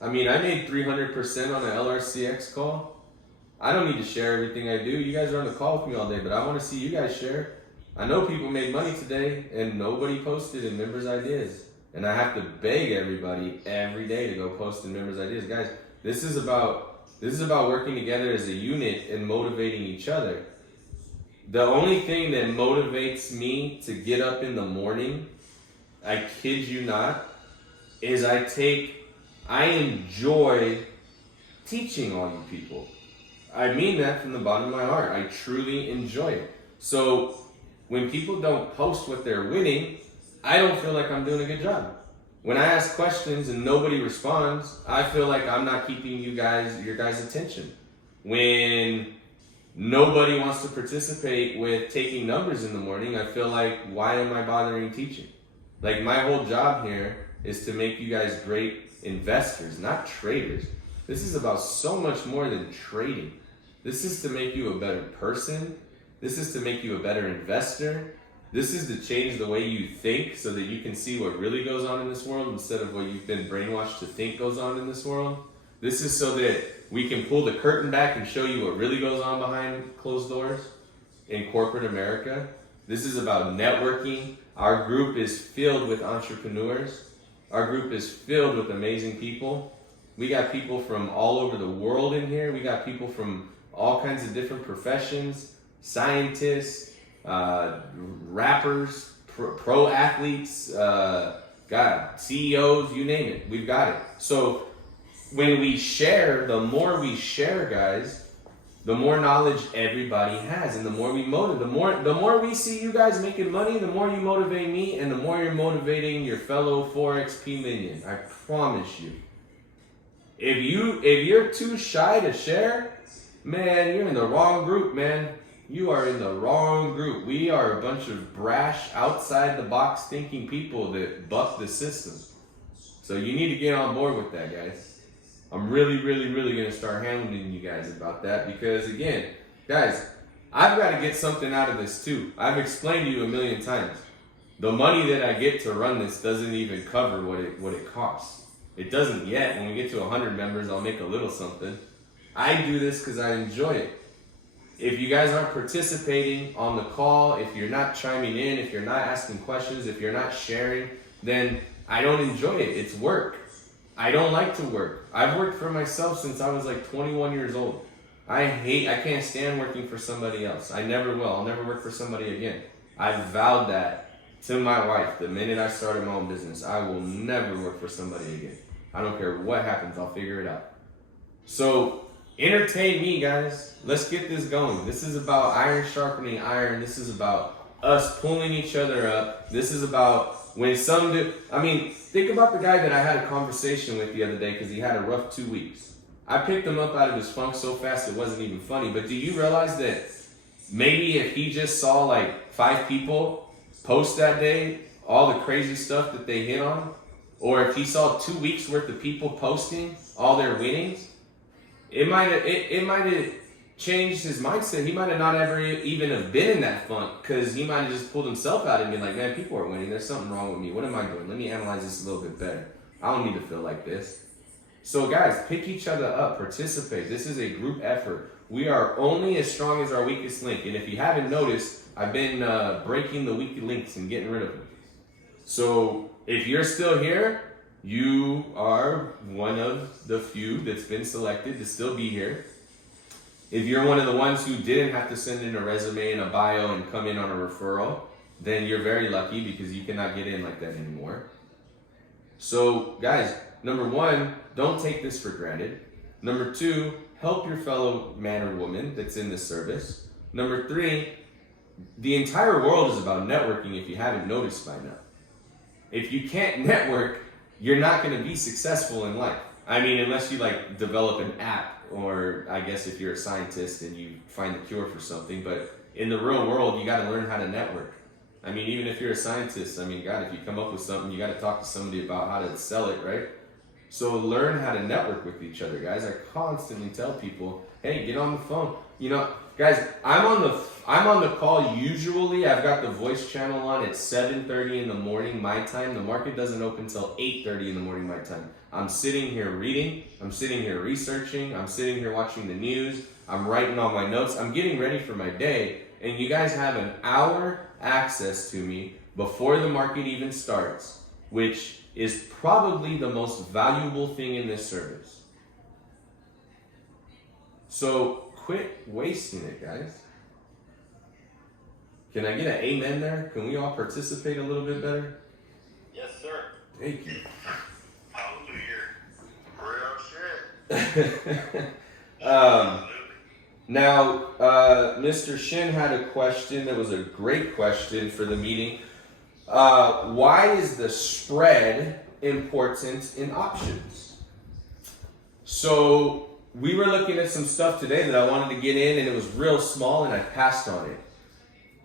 I mean, I made 300% on an LRCX call. I don't need to share everything I do. You guys are on the call with me all day, but I want to see you guys share. I know people made money today and nobody posted in Members Ideas. And I have to beg everybody every day to go post in Members Ideas. Guys, this is about working together as a unit and motivating each other. The only thing that motivates me to get up in the morning, I kid you not, is I enjoy teaching all you people. I mean that from the bottom of my heart. I truly enjoy it. So when people don't post what they're winning, I don't feel like I'm doing a good job. When I ask questions and nobody responds, I feel like I'm not keeping your guys' attention. When nobody wants to participate with taking numbers in the morning, I feel like, why am I bothering teaching? Like, my whole job here is to make you guys great investors, not traders. This is about so much more than trading. This is to make you a better person. This is to make you a better investor. This is to change the way you think so that you can see what really goes on in this world instead of what you've been brainwashed to think goes on in this world. This is so that we can pull the curtain back and show you what really goes on behind closed doors in corporate America. This is about networking. Our group is filled with entrepreneurs. Our group is filled with amazing people. We got people from all over the world in here. We got people from all kinds of different professions, scientists, rappers, pro athletes, CEOs, you name it. We've got it. So when we share, the more we share, guys, the more knowledge everybody has, and the more we motivate, the more we see you guys making money, the more you motivate me, and the more you're motivating your fellow Forex minion. I promise you. If you're too shy to share, man, you're in the wrong group, man. You are in the wrong group. We are a bunch of brash, outside the box thinking people that buck the system. So you need to get on board with that, guys. I'm really going to start handling you guys about that because, again, guys, I've got to get something out of this too. I've explained to you a million times. The money that I get to run this doesn't even cover what it costs. It doesn't yet. When we get to 100 members, I'll make a little something. I do this because I enjoy it. If you guys aren't participating on the call, if you're not chiming in, if you're not asking questions, if you're not sharing, then I don't enjoy it. It's work. I don't like to work. I've worked for myself since I was like 21 years old. I can't stand working for somebody else. I never will. I'll never work for somebody again. I vowed that to my wife the minute I started my own business. I will never work for somebody again. I don't care what happens. I'll figure it out. So entertain me, guys. Let's get this going. This is about iron sharpening iron. This is about us pulling each other up. This is about when some do. I mean, think about the guy that I had a conversation with the other day because he had a rough 2 weeks. I picked him up out of his funk so fast it wasn't even funny. But do you realize that maybe if he just saw like 5 people post that day, all the crazy stuff that they hit on, or if he saw 2 weeks worth of people posting all their winnings, it might have changed his mindset. He might have not ever even have been in that funk because he might have just pulled himself out and been like, man, people are winning. There's something wrong with me. What am I doing? Let me analyze this a little bit better. I don't need to feel like this. So guys, pick each other up, participate. This is a group effort. We are only as strong as our weakest link. And if you haven't noticed, I've been breaking the weak links and getting rid of them. So if you're still here, you are one of the few that's been selected to still be here. If you're one of the ones who didn't have to send in a resume and a bio and come in on a referral, then you're very lucky because you cannot get in like that anymore. So guys, number 1, don't take this for granted. Number 2, help your fellow man or woman that's in this service. Number 3, the entire world is about networking if you haven't noticed by now. If you can't network, you're not going to be successful in life. I mean, unless you like develop an app, or I guess if you're a scientist and you find the cure for something. But in the real world, you got to learn how to network. I mean, even if you're a scientist, I mean, God, if you come up with something, you got to talk to somebody about how to sell it, right? So learn how to network with each other, guys. I constantly tell people, hey, get on the phone. You know, guys, I'm on the call usually. I've got the voice channel on at 7:30 in the morning my time. The market doesn't open until 8:30 in the morning my time. I'm sitting here reading, I'm sitting here researching, I'm sitting here watching the news, I'm writing all my notes, I'm getting ready for my day, and you guys have an hour access to me before the market even starts, which is probably the most valuable thing in this service. So quit wasting it, guys. Can I get an amen there? Can we all participate a little bit better? Yes, sir. Thank you. Real shit. Now, Mr. Shin had a question that was a great question for the meeting. Why is the spread important in options? So we were looking at some stuff today that I wanted to get in, and it was real small, and I passed on it.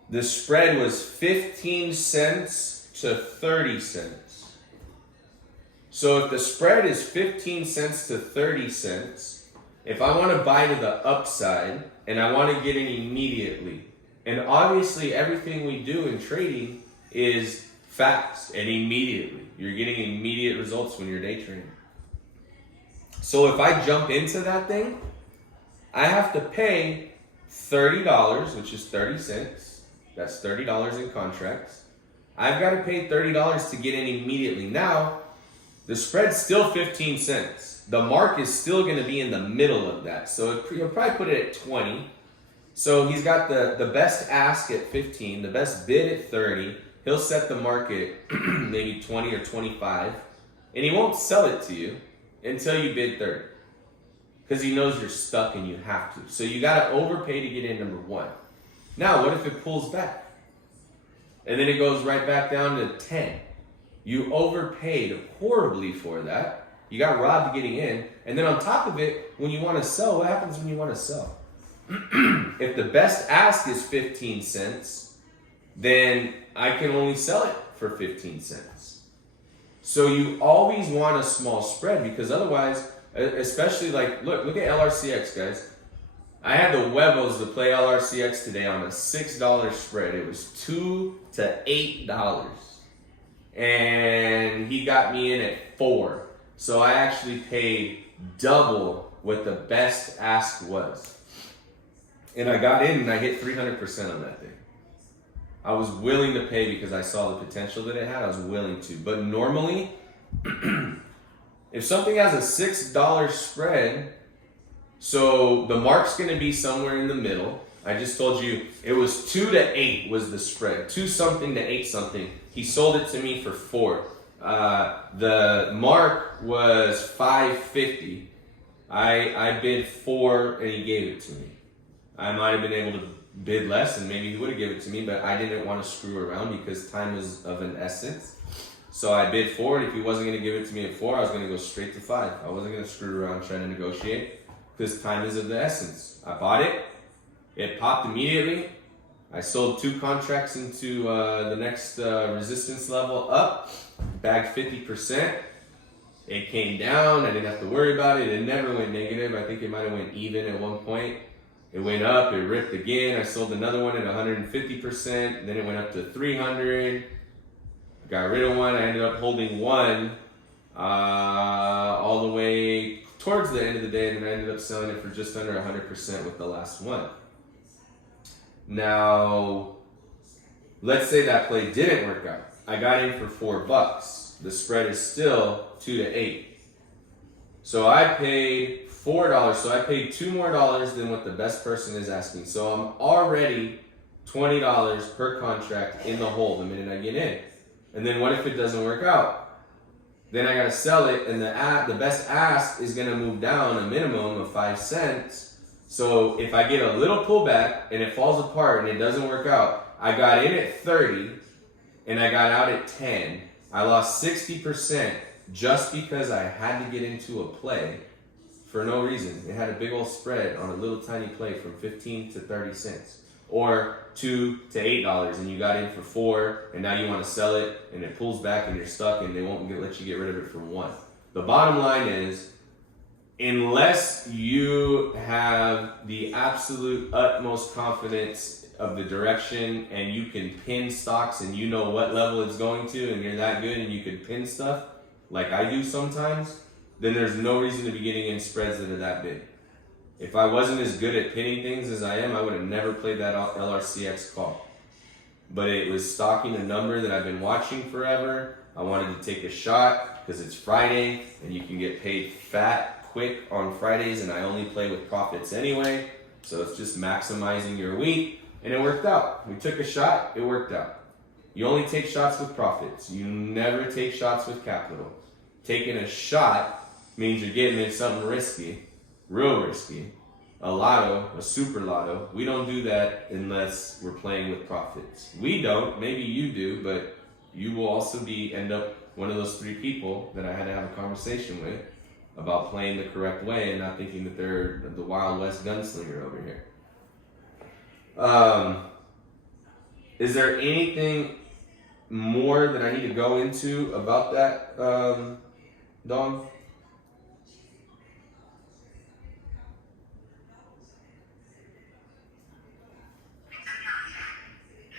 The spread was 15 cents to 30 cents. So if the spread is 15 cents to 30 cents, if I want to buy to the upside and I want to get in immediately, and obviously everything we do in trading is fast and immediately. You're getting immediate results when you're day trading. So if I jump into that thing, I have to pay $30, which is 30 cents. That's $30 in contracts. I've got to pay $30 to get in immediately. Now, the spread's still 15 cents. The mark is still going to be in the middle of that. So you'll probably put it at 20. So he's got the best ask at 15, the best bid at 30. He'll set the market maybe 20 or 25. And he won't sell it to you until you bid 30. Because he knows you're stuck and you have to. So you got to overpay to get in, number one. Now, what if it pulls back? And then it goes right back down to 10. You overpaid horribly for that. You got robbed getting in. And then on top of it, when you want to sell, what happens when you want to sell? If the best ask is 15 cents, then I can only sell it for 15 cents. So you always want a small spread, because otherwise, especially like, look at LRCX, guys. I had the huevos to play LRCX today on a $6 spread. It was $2 to $8. And he got me in at 4. So I actually paid double what the best ask was. And I got in and I hit 300% on that thing. I was willing to pay because I saw the potential that it had. I was willing to. But normally, if something has a $6 spread, so the mark's going to be somewhere in the middle. I just told you it was 2 to 8 was the spread. 2 something to 8 something. He sold it to me for 4. The mark was $5.50. I bid 4 and he gave it to me. I might have been able to bid less and maybe he would have given it to me, but I didn't want to screw around because time was of an essence. So I bid 4, and if he wasn't going to give it to me at 4, I was going to go straight to 5. I wasn't going to screw around trying to negotiate because time is of the essence. I bought it. It popped immediately. I sold 2 contracts into the next resistance level up, bagged 50%. It came down. I didn't have to worry about it. It never went negative. I think it might have went even at one point. It went up. It ripped again. I sold another one at 150%. Then it went up to 300. Got rid of one. I ended up holding one all the way towards the end of the day, and then I ended up selling it for just under 100% with the last one. Now, let's say that play didn't work out. I got in for $4. The spread is still 2 to 8. So I paid $4. So I paid $2 more than what the best person is asking. So I'm already $20 per contract in the hole the minute I get in. And then what if it doesn't work out? Then I gotta sell it, and the best ask is gonna move down a minimum of 5 cents. So if I get a little pullback and it falls apart and it doesn't work out, I got in at 30 and I got out at 10. I lost 60% just because I had to get into a play for no reason. It had a big old spread on a little tiny play from 15 to 30 cents. Or $2 to $8, and you got in for 4, and now you want to sell it, and it pulls back, and you're stuck, and they won't let you get rid of it for 1. The bottom line is, unless you have the absolute utmost confidence of the direction and you can pin stocks and you know what level it's going to and you're that good and you can pin stuff like I do sometimes, then there's no reason to be getting in spreads that are that big. If I wasn't as good at pinning things as I am, I would have never played that LRCX call. But it was stalking a number that I've been watching forever. I wanted to take a shot because it's Friday and you can get paid fat quick on Fridays, and I only play with profits anyway. So it's just maximizing your week, and it worked out. We took a shot, it worked out. You only take shots with profits. You never take shots with capital. Taking a shot means you're getting in something risky, real risky. A lotto, a super lotto, we don't do that unless we're playing with profits. We don't, maybe you do, but you will also end up one of those 3 people that I had to have a conversation with about playing the correct way and not thinking that they're the Wild West gunslinger over here. Is there anything more that I need to go into about that, Dom?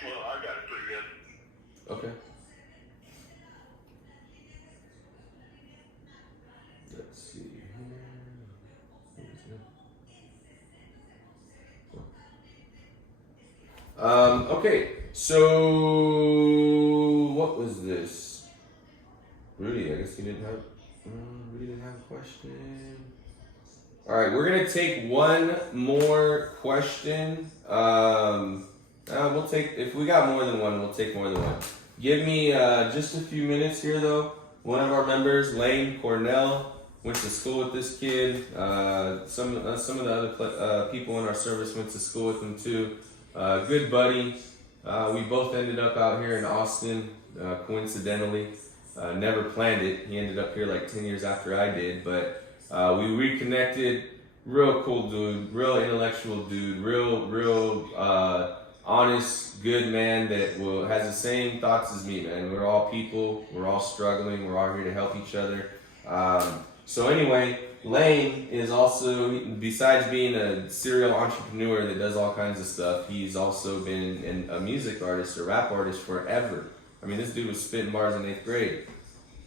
Well, I got it pretty good. Okay. Let's see here. Okay, so what was this? Rudy, I guess he didn't have. Rudy didn't have a question. All right, we're gonna take one more question. We'll take, if we got more than one, we'll take more than one. Give me just a few minutes here, though. One of our members, Lane Cornell, went to school with this kid. Some of the other people in our service went to school with him too. Good buddy. We both ended up out here in Austin, coincidentally. Never planned it. He ended up here like 10 years after I did, but we reconnected. Real cool dude, real intellectual dude, real honest, good man that has the same thoughts as me, man. We're all people, we're all struggling, we're all here to help each other. So anyway, Lane is also, besides being a serial entrepreneur that does all kinds of stuff, he's also been a music artist, a rap artist forever. I mean, this dude was spitting bars in 8th grade.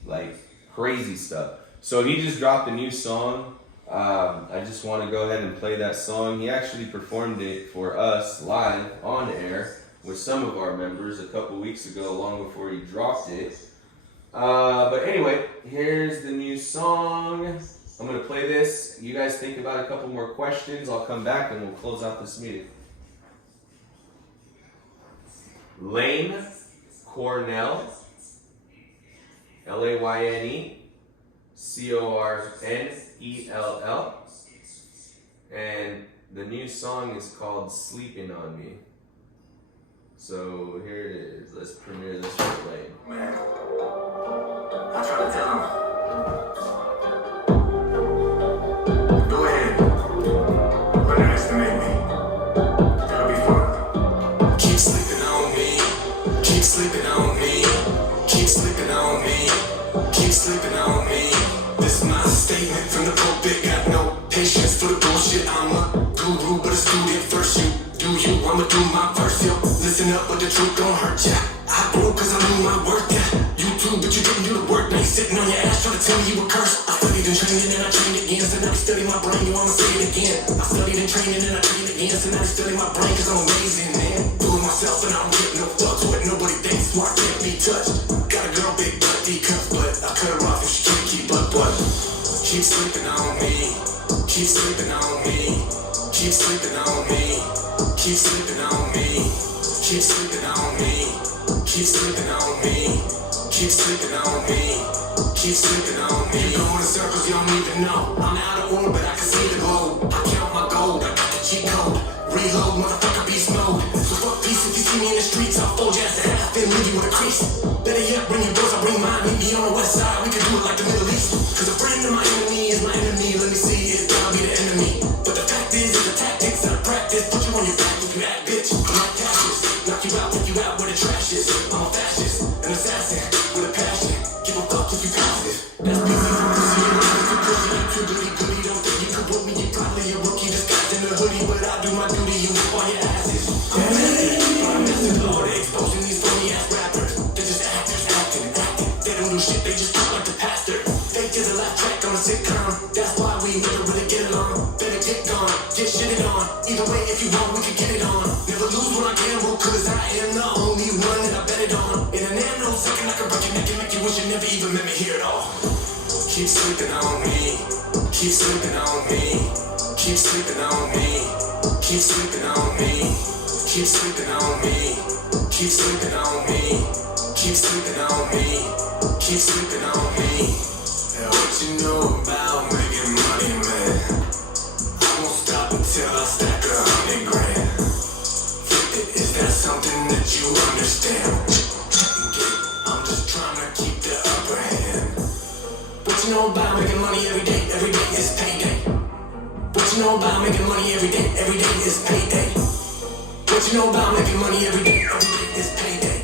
Like, crazy stuff. So he just dropped a new song. I just want to go ahead and play that song. He actually performed it for us live on air with some of our members a couple weeks ago, long before he dropped it. But anyway, here's the new song. I'm going to play this. You guys think about a couple more questions. I'll come back and we'll close out this meeting. Lane Cornell, LayneCornell, and the new song is called Sleeping on Me. So here it is. Let's premiere this for Lane. Man, I try to tell him. Go ahead. Underestimate me. That'll be fun. Keep sleeping on me. Keep sleeping on me. Keep sleeping on me. Keep sleeping on me. This is my statement from the pulpit. Got no patience for the bullshit. I'm a guru, but a student first. You do you, I'ma do my verse. Yo, listen up, but the truth don't hurt ya. I grew cause I knew my worth. Yeah, you too, but you didn't do the work. Now you sitting on your ass trying to tell me you were cursed. I studied and trained and I trained again. So now you study my brain, you I'ma say it again. I studied and trained and I trained again. So now you study my brain cause I'm amazing, man. Doing myself and I don't give no fucks. What nobody thinks smart can't be touched. Got a girl big butt D cups, but I cut her off if she can't keep up. But keep sleeping on me. Keep sleeping on me. Keep sleeping on me. Keep sleeping on me. Keep sleeping on me. Keep sleeping on me. Keep sleeping on me. Keep sleeping on me. You go in circles you don't even know. I'm out of order, but I can see the gold. I count my gold. I got the cheat code. Reload, motherfucker, beast mode. So fuck peace if you see me in the streets. I'll fold your ass to half and leave you with a crease. Better yet, bring your bros, I'll bring mine. Meet me on the west side. We can do it like the Middle East. Cause a friend of my enemy is my enemy. Let me see it, I'll be the enemy. But the fact is, it's the tactics that I practice. Put you on your back if you act, bitch. I'm like Cassius. Knock you out, take you out where the trash is. I'm a fascist, an assassin with a passion. Give a fuck if you passive. That's busy, booty, but I do my duty. You whip on your asses. I'm messing Lord, exposing these phony ass rappers. They're just actors, acting. They don't do shit, they just talk like the pastor. They get a laugh track on a sitcom. That's why we never really get along. Better get gone, get shitted on. Either way, if you want, we can get it on. Never lose when I gamble, cause I am the only one that I bet it on. In a nanosecond, I can break your neck and make you wish you never even met me here at all. Keep sleeping on me. Keep sleeping on me. Keep sleeping on me. Keep sleeping on me. Keep sleeping on me. Keep sleeping on me. Keep sleeping on me. Keep sleeping on me. And what you know about making money, man? I won't stop until I stack 100 grand. Is that something that you understand? I'm just trying to keep the upper hand. What you know about making money every day? Every day is payday. What you know about making money every day? Every day is payday. What you know about making money every day? Every day is payday.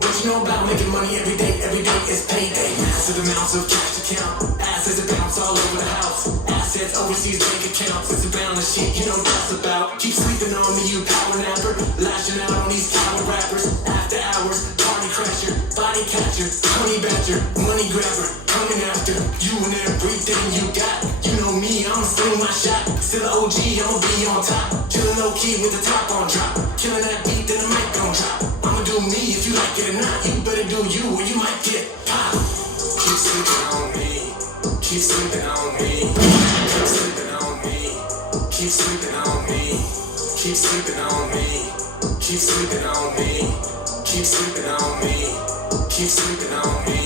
What you know about making money every day? Every day is payday. Massive amounts of cash to count. Assets that bounce all over the house. Assets overseas bank accounts. It's a balance sheet, you know that's about. Keep sleeping on me, you power napper. Lashing out on these power rappers. After hours, party crasher, body catcher, honey badger, money grabber, coming after you and everything you got. You know me, I'ma swing my shot. Still an OG, I'ma be on top. Chillin' low key with the top on drop. Killing that beat, then the mic gon' drop. I'ma do me if you like it or not. You better do you or you might get popped. Keep sleeping on me. Keep sleeping on me. Keep sleeping on me. Keep sleeping on me. Keep sleeping on me. Keep sleeping on me. Keep sleeping on me. Keep sleeping on me.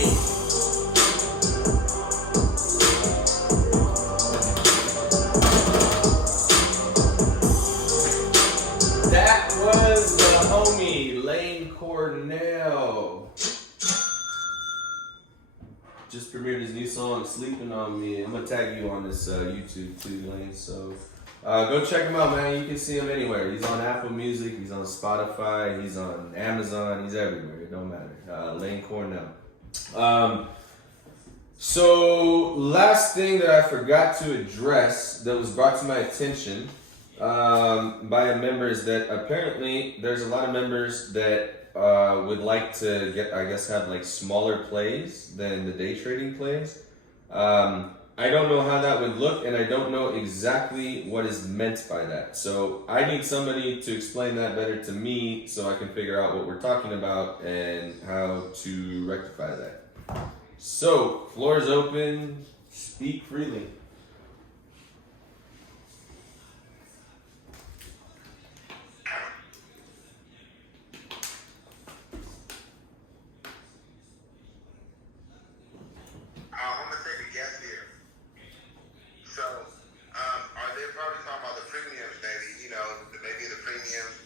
That was the homie Lane Cornell. Just premiered his new song "Sleeping on Me." I'm gonna tag you on this YouTube too, Lane. So go check him out, man. You can see him anywhere. He's on Apple Music. He's on Spotify. He's on Amazon. He's everywhere. It don't matter. Lane Cornell. So last thing that I forgot to address that was brought to my attention by a member is that apparently there's a lot of members that would like to get, I guess, have like smaller plays than the day trading plays. I don't know how that would look, and I don't know exactly what is meant by that. So I need somebody to explain that better to me so I can figure out what we're talking about and how to rectify that. So, floor is open. Speak freely. I'm gonna take a guess here. So, are they probably talking about the premiums? Maybe maybe the premiums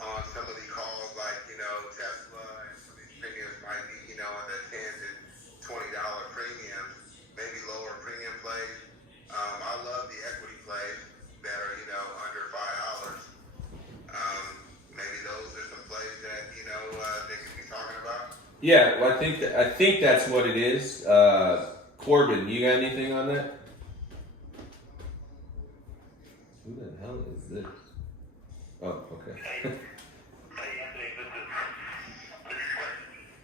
on some of the calls, like Tesla, and some of these premiums might be in the $10 to $20 premiums, maybe lower premium plays. I love the equity plays that are under $5. Maybe those are some plays that they could be talking about. Yeah, well, I think that's what it is. Corbin, you got anything on that? Who the hell is this? Oh, okay. Hey, Anthony, this is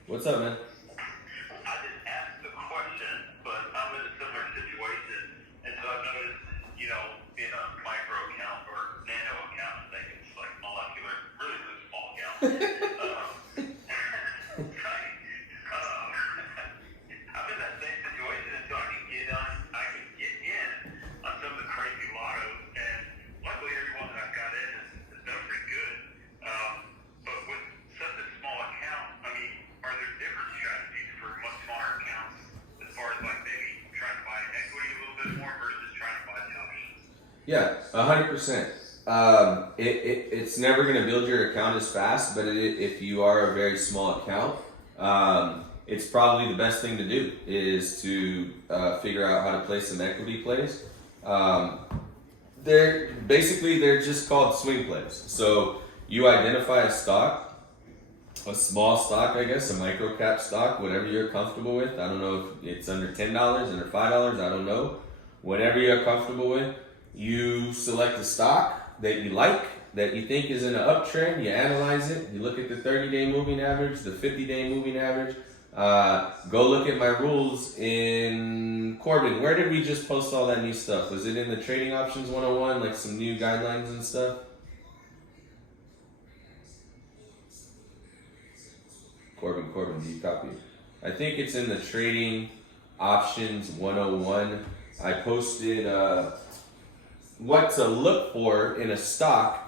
What's up, man? I just asked the question, but I'm in a similar situation, and so I've noticed, in a micro account or nano account, I think it's like molecular, really, really small account. I'm in that same situation, and so I can get in on some of the crazy lottos, and luckily everyone that I've got in has done pretty good. But with such a small account, I mean, are there different strategies for much smaller accounts as far as like maybe trying to buy equity a little bit more versus trying to buy the options? Yeah, 100%. It's never going to build your account as fast, but if you are a very small account, it's probably the best thing to do is to figure out how to play some equity plays. They're just called swing plays. So you identify a stock, a small stock, I guess, a micro cap stock, whatever you're comfortable with. I don't know if it's under $10, under $5, I don't know. Whatever you're comfortable with, you select a stock, that you like, that you think is in an uptrend, you analyze it, you look at the 30-day moving average, the 50-day moving average. Go look at my rules in Corbin. Where did we just post all that new stuff? Was it in the Trading Options 101, like some new guidelines and stuff? Corbin, do you copy? I think it's in the Trading Options 101. I posted what to look for in a stock.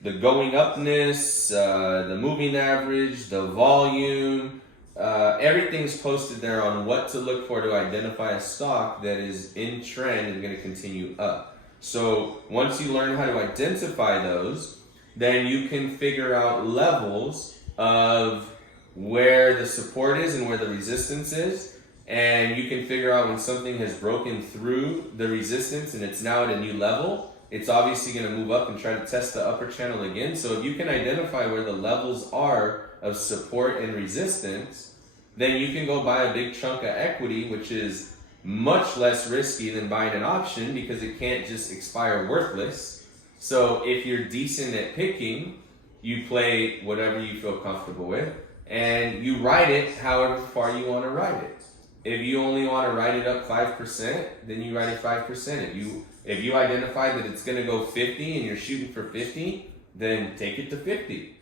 The going upness, the moving average, the volume, everything's posted there on what to look for to identify a stock that is in trend and going to continue up. So once you learn how to identify those, then you can figure out levels of where the support is and where the resistance is. And you can figure out when something has broken through the resistance and it's now at a new level, it's obviously going to move up and try to test the upper channel again. So if you can identify where the levels are of support and resistance, then you can go buy a big chunk of equity, which is much less risky than buying an option because it can't just expire worthless. So if you're decent at picking, you play whatever you feel comfortable with and you ride it however far you want to ride it. If you only want to ride it up 5%, then you ride it 5%. If you identify that it's going to go 50 and you're shooting for 50, then take it to 50.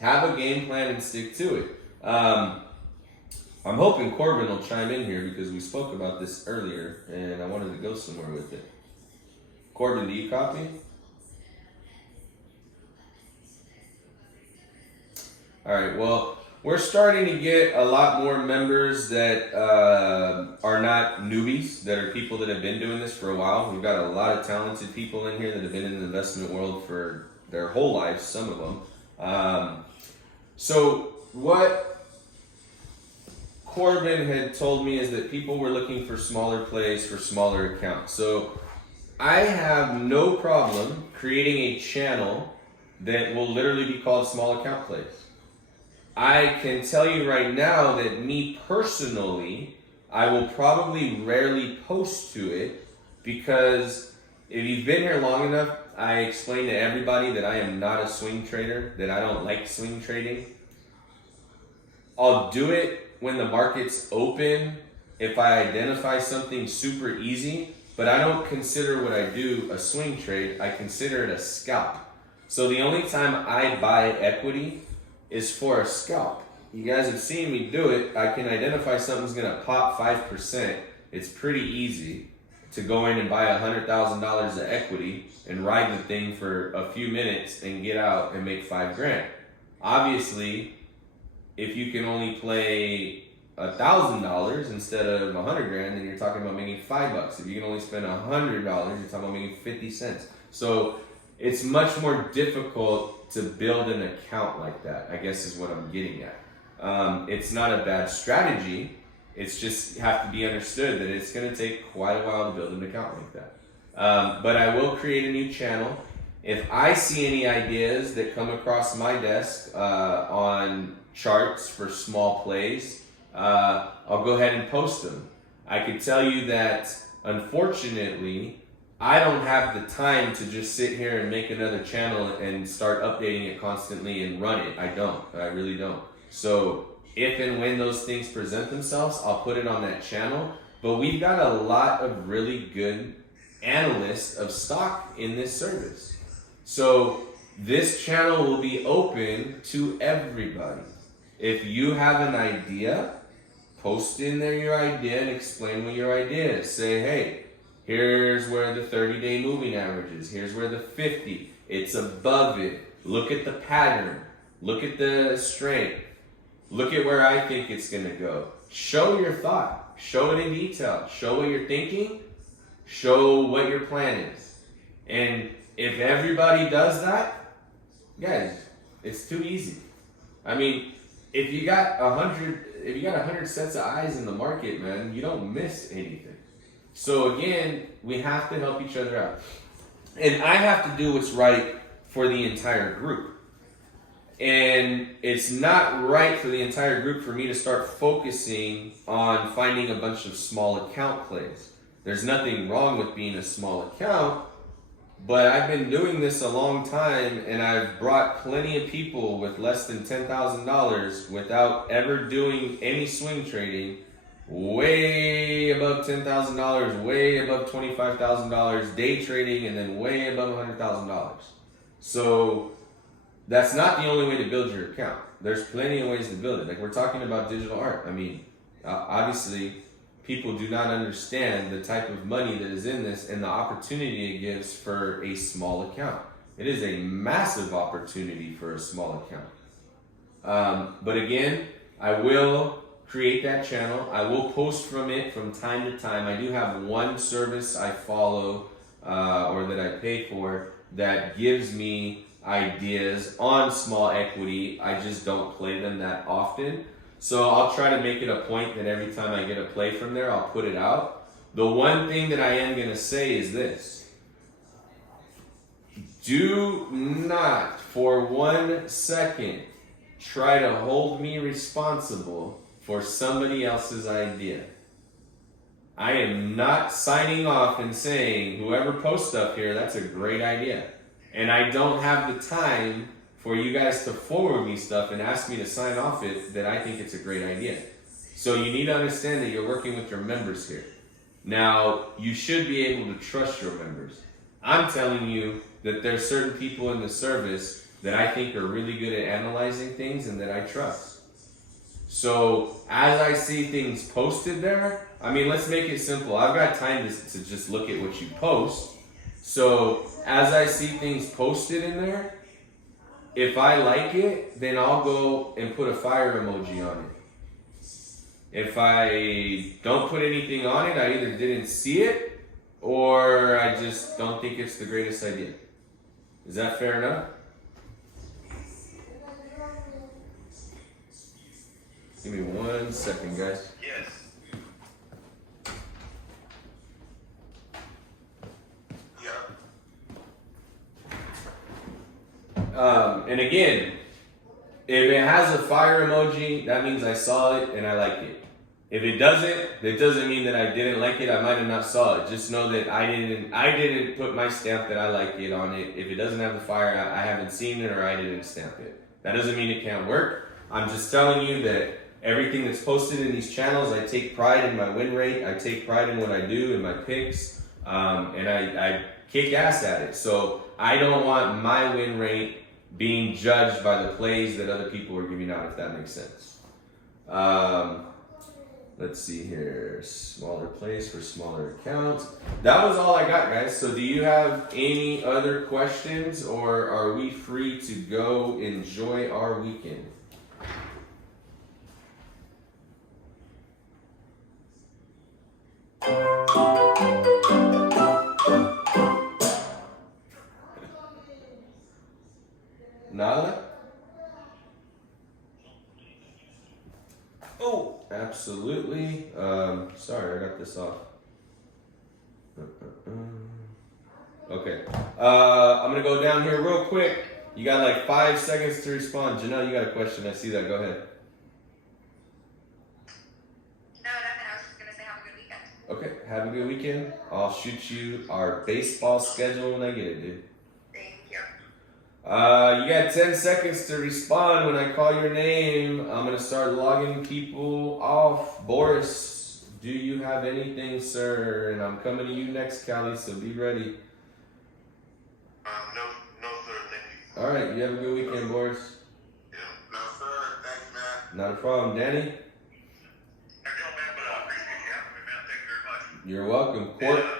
Have a game plan and stick to it. I'm hoping Corbin will chime in here because we spoke about this earlier and I wanted to go somewhere with it. Corbin, do you copy? All right, well, we're starting to get a lot more members that are not newbies, that are people that have been doing this for a while. We've got a lot of talented people in here that have been in the investment world for their whole lives, some of them. So what Corbin had told me is that people were looking for smaller plays for smaller accounts. So I have no problem creating a channel that will literally be called Small Account Plays. I can tell you right now that me personally, I will probably rarely post to it because if you've been here long enough, I explain to everybody that I am not a swing trader, that I don't like swing trading. I'll do it when the market's open if I identify something super easy, but I don't consider what I do a swing trade, I consider it a scalp. So the only time I buy equity is for a scalp. You guys have seen me do it. I can identify something's gonna pop 5%. It's pretty easy to go in and buy $100,000 of equity and ride the thing for a few minutes and get out and make $5,000. Obviously, if you can only play $1,000 instead of $100,000, then you're talking about making $5. If you can only spend $100, you're talking about making 50 cents. So it's much more difficult to build an account like that, I guess is what I'm getting at. It's not a bad strategy. It's just have to be understood that it's going to take quite a while to build an account like that. But I will create a new channel. If I see any ideas that come across my desk on charts for small plays, I'll go ahead and post them. I could tell you that, unfortunately, I don't have the time to just sit here and make another channel and start updating it constantly and run it. I really don't. So if and when those things present themselves, I'll put it on that channel. But we've got a lot of really good analysts of stock in this service. So this channel will be open to everybody. If you have an idea, post in there your idea and explain what your idea is. Say, hey, here's where the 30-day moving average is. Here's where the 50. It's above it. Look at the pattern. Look at the strength. Look at where I think it's going to go. Show your thought. Show it in detail. Show what you're thinking. Show what your plan is. And if everybody does that, guys, it's too easy. I mean, if you got 100 sets of eyes in the market, man, you don't miss anything. So again, we have to help each other out. And I have to do what's right for the entire group. And it's not right for the entire group for me to start focusing on finding a bunch of small account plays. There's nothing wrong with being a small account, But I've been doing this a long time, and I've brought plenty of people with less than $10,000 without ever doing any swing trading, way above $10,000, way above $25,000 day trading, and then way above $100,000. So that's not the only way to build your account. There's plenty of ways to build it. Like, we're talking about digital art. I mean, obviously, people do not understand the type of money that is in this and the opportunity it gives for a small account. It is a massive opportunity for a small account. But again, I will create that channel. I will post from it from time to time. I do have one service I follow or that I pay for that gives me ideas on small equity. I just don't play them that often. So I'll try to make it a point that every time I get a play from there, I'll put it out. The one thing that I am going to say is this. Do not for 1 second try to hold me responsible for somebody else's idea. I am not signing off and saying, whoever posts up here, that's a great idea. And I don't have the time for you guys to forward me stuff and ask me to sign off it that I think it's a great idea. So you need to understand that you're working with your members here. Now, you should be able to trust your members. I'm telling you that there's certain people in the service that I think are really good at analyzing things and that I trust. So as I see things posted there, I mean, let's make it simple. I've got time to just look at what you post. So as I see things posted in there, if I like it, then I'll go and put a fire emoji on it. If I don't put anything on it, I either didn't see it or I just don't think it's the greatest idea. Is that fair enough? Give me 1 second, guys. Yes. And again, if it has a fire emoji, that means I saw it and I like it. If it doesn't mean that I didn't like it. I might have not saw it. Just know that I didn't put my stamp that I like it on it. If it doesn't have the fire, I haven't seen it or I didn't stamp it. That doesn't mean it can't work. I'm just telling you that everything that's posted in these channels, I take pride in my win rate. I take pride in what I do in my picks, and I kick ass at it. So I don't want my win rate being judged by the plays that other people are giving out, if that makes sense. Let's see here. Smaller plays for smaller accounts. That was all I got, guys. So do you have any other questions, or are we free to go enjoy our weekend? Nada? Oh, absolutely. Sorry, I got this off. Okay. I'm gonna go down here real quick. You got like 5 seconds to respond. Janelle, you got a question. I see that. Go ahead. No, nothing. I was just gonna say have a good weekend. Okay, have a good weekend. I'll shoot you our baseball schedule when I get it, dude. Thank you. You got 10 seconds to respond when I call your name. I'm gonna start logging people off. Boris, do you have anything, sir? And I'm coming to you next, Callie, so be ready. No, sir. Thank you. All right, you have a good weekend, Boris. Yeah. No, sir. Thanks, man. Not a problem. Danny, I don't, man, but I appreciate you having me, man. Thank you very much. you're welcome. Looking forward to it.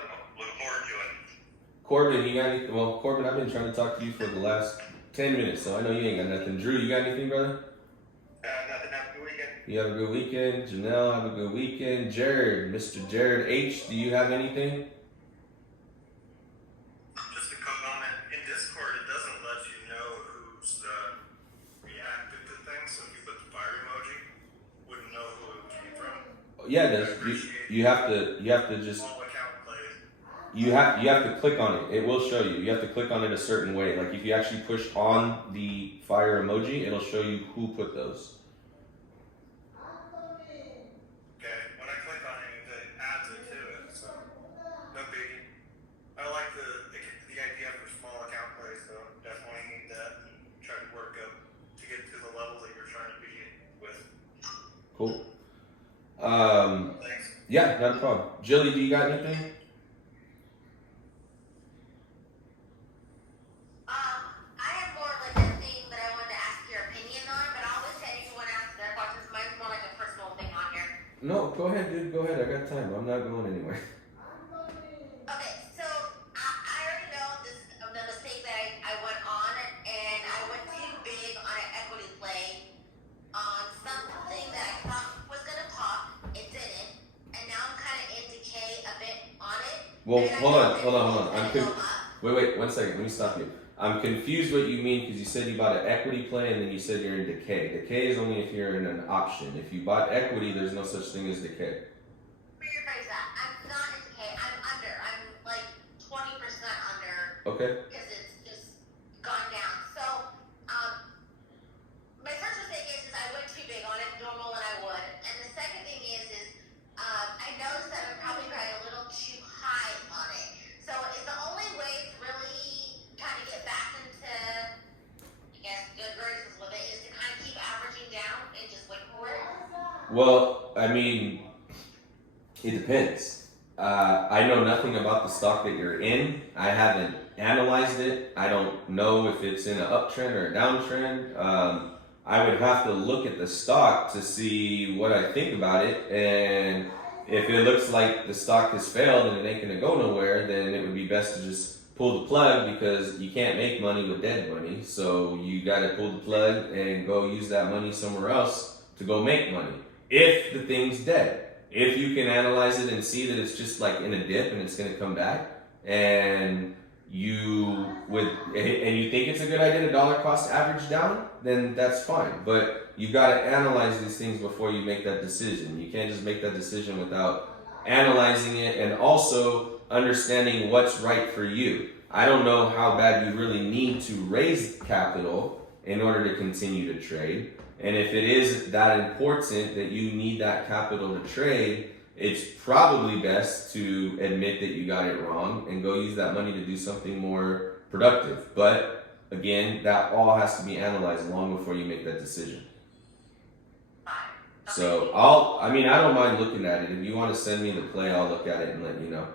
Corbin, you got anything? Well, Corbin, I've been trying to talk to you for the last 10 minutes, so I know you ain't got nothing. Drew, you got anything, brother? Nothing. Have a good weekend. You have a good weekend. Janelle, have a good weekend. Jared, Mr. Jared H, do you have anything? Just a comment. In Discord, it doesn't let you know who's reacted to things. So if you put the fire emoji, wouldn't know who it came from. Yeah, it does. You have to just Small account plays. you have to click on it. It will show you. You have to click on it a certain way. Like if you actually push on the fire emoji, it'll show you who put those. Okay, when I click on it, it adds it to it. So no biggie. I like the idea of Cool. Thanks. Yeah, not a problem. Jilly, do you got anything? I have more like a thing that I wanted to ask your opinion on, but I'll just let anyone ask their questions. Mine's more like a personal thing on here. No, go ahead, dude. Go ahead. I got time. I'm not going anywhere. Okay, so I already know this the mistake that I went on, and I went too big on an equity play on something that I thought was gonna pop. It didn't, and now I'm kind of in decay a bit on it. Well, And I hold know on. that I'm it's gonna go up. Wait, 1 second. Let me stop you. I'm confused what you mean because you said you bought an equity play and then you said you're in decay. Decay is only if you're in an option. If you bought equity, there's no such thing as decay. Rephrase that. I'm not in decay. I'm under. I'm like 20% under. Okay. Because it's just gone down. So, my first mistake is I went too big on it, normal than I would. And the second thing is I noticed that I'm probably going a little too high on it. So, is the only way to really kind of get back into, I guess, good graces with it is to kind of keep averaging down and just wait for it? Well, I mean, it depends. I know nothing about the stock that you're in. I haven't analyzed it. I don't know if it's in an uptrend or a downtrend. I would have to look at the stock to see what I think about it. And if it looks like the stock has failed and it ain't gonna go nowhere, then it would be best to just pull the plug because you can't make money with dead money. So you gotta pull the plug and go use that money somewhere else to go make money. If the thing's dead. If you can analyze it and see that it's just like in a dip and it's gonna come back, and you think it's a good idea to dollar cost average down, then that's fine. But you gotta analyze these things before you make that decision. You can't just make that decision without analyzing it and also understanding what's right for you. I don't know how bad you really need to raise capital in order to continue to trade. And if it is that important that you need that capital to trade, it's probably best to admit that you got it wrong and go use that money to do something more productive. But again, that all has to be analyzed long before you make that decision. Fine. Okay. So I don't mind looking at it. If you want to send me the play, I'll look at it and let you know.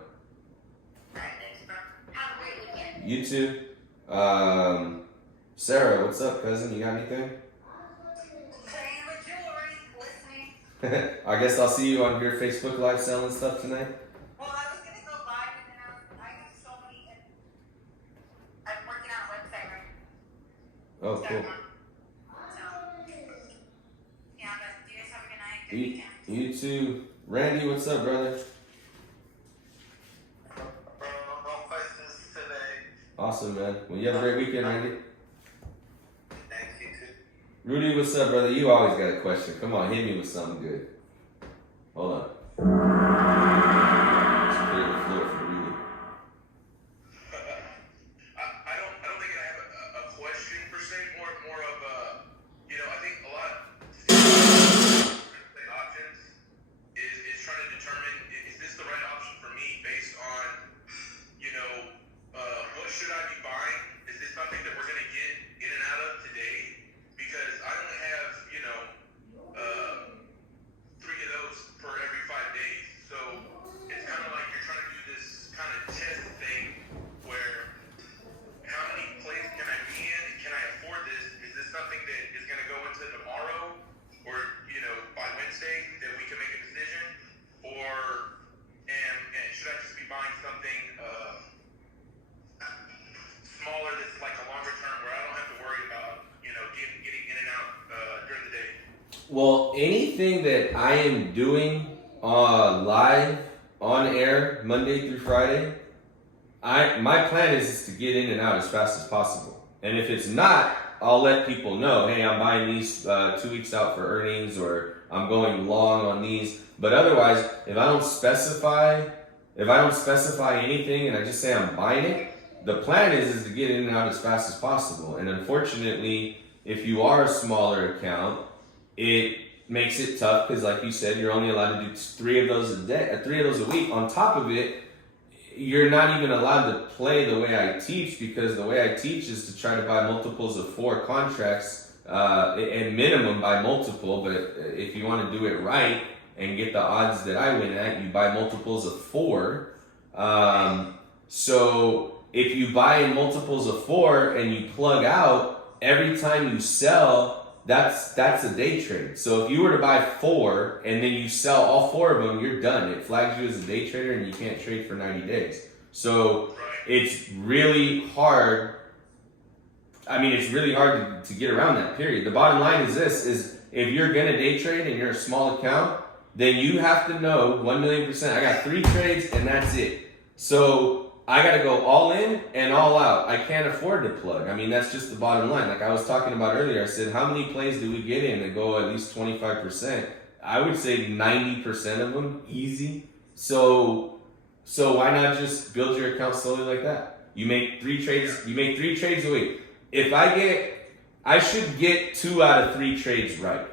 Alright, thanks, bro. Have a great weekend. You too. Sarah, what's up, cousin? You got anything? Playing with jewelry, listening. I guess I'll see you on your Facebook Live selling stuff tonight. Well, I was gonna go live and then I have so many. I'm working on a website right now. Oh, cool. So, yeah, but you guys have a good night. Good You, weekend. you too. Randy, what's up, brother? No questions today. Awesome, man. Well, you have a great weekend, Randy. Thanks, you too. Rudy, what's up, brother? You always got a question. Come on, hit me with something good. Hold on. Let's clear the floor for Rudy. I don't think I have a question per se. More of a, I think a lot of options is trying to determine is this the right option for me based on, what should I be buying? Is this something that we're gonna get in and out of today? Because I only have, 3 of those per every 5 days. So it's kind of like you're trying to do this kind of test thing where how many plays can I be in? Can I afford this? Is this something that is going to go into tomorrow or, by Wednesday that we can make a decision? Or, and should I just be buying something smaller that's like a longer term where I don't have to worry about, getting in and out during the day? Well, anything that I am doing live on air Monday through Friday, my plan is to get in and out as fast as possible. And if it's not, I'll let people know, hey, I'm buying these 2 weeks out for earnings, or I'm going long on these. But otherwise, if I don't specify anything and I just say I'm buying it, the plan is to get in and out as fast as possible. And unfortunately, if you are a smaller account, it makes it tough because, like you said, you're only allowed to do 3 of those a week. On top of it, you're not even allowed to play the way I teach, because the way I teach is to try to buy multiples of 4 contracts at minimum buy multiple, but if you want to do it right and get the odds that I win at, you buy multiples of 4. So if you buy in multiples of 4 and you plug out, every time you sell, that's a day trade. So if you were to buy 4 and then you sell all 4 of them, you're done. It flags you as a day trader and you can't trade for 90 days. So it's really hard. I mean, it's really hard to get around that period. The bottom line is this, is if you're going to day trade and you're a small account, then you have to know 1,000,000%, I got 3 trades and that's it. So I got to go all in and all out. I can't afford to plug. I mean, that's just the bottom line. Like I was talking about earlier, I said, how many plays do we get in that go at least 25%? I would say 90% of them, easy. So why not just build your account slowly like that? You make 3 trades, a week. If I should get 2 out of 3 trades right.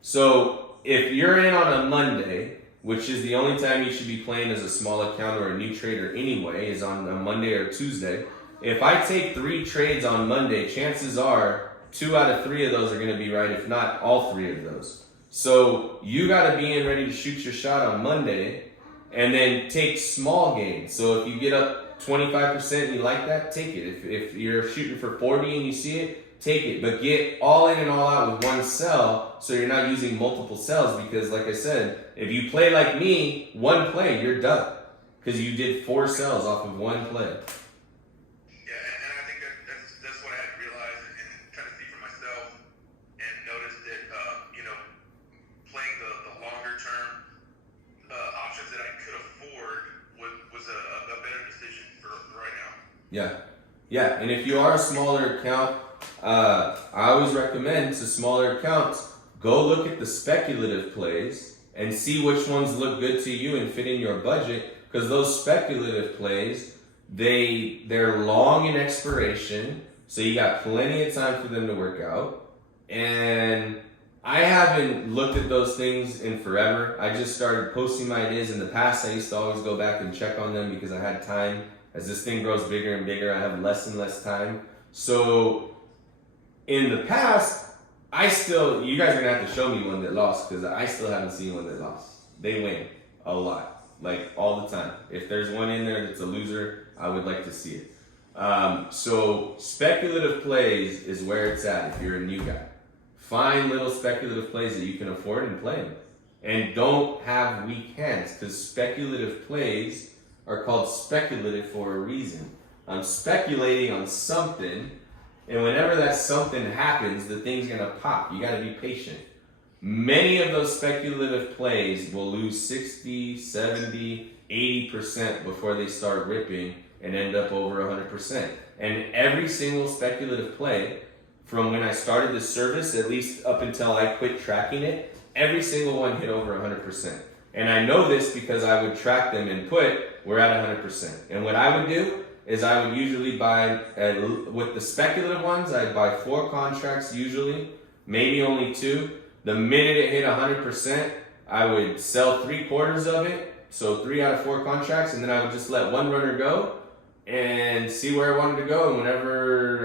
So if you're in on a Monday, which is the only time you should be playing as a small account or a new trader anyway, is on a Monday or Tuesday. If I take 3 trades on Monday, chances are 2 out of 3 of those are going to be right, if not all 3 of those. So you got to be in ready to shoot your shot on Monday and then take small gains. So if you get up 25% and you like that, take it. If you're shooting for 40 and you see it, take it. But get all in and all out with one sell so you're not using multiple sells, because like I said, if you play like me, 1 play, you're done. Because you did 4 sells off of 1 play. Yeah, and I think that's what I had to realize and kind of see for myself and notice that, playing the longer term options that I could afford was a better decision for right now. Yeah. And if you are a smaller account, I always recommend to smaller accounts, go look at the speculative plays and see which ones look good to you and fit in your budget, because those speculative plays, they're long in expiration, so you got plenty of time for them to work out. And I haven't looked at those things in forever. I just started posting my ideas. In the past, I used to always go back and check on them because I had time. As this thing grows bigger and bigger, I have less and less time. So in the past, you guys are gonna have to show me one that lost, because I still haven't seen one that lost. They win a lot, like all the time. If there's one in there that's a loser, I would like to see it. So speculative plays is where it's at if you're a new guy. Find little speculative plays that you can afford and play them. And don't have weak hands, because speculative plays are called speculative for a reason. I'm speculating on something, and whenever that something happens, the thing's gonna pop. You gotta be patient. Many of those speculative plays will lose 60, 70, 80% before they start ripping and end up over 100%. And every single speculative play, from when I started this service, at least up until I quit tracking it, every single one hit over 100%. And I know this because I would track them and we're at 100%. And what I would do is I would usually buy, with the speculative ones, I'd buy 4 contracts usually, maybe only 2. The minute it hit 100%, I would sell 3/4 of it, so 3 out of 4 contracts, and then I would just let one runner go and see where I wanted to go. And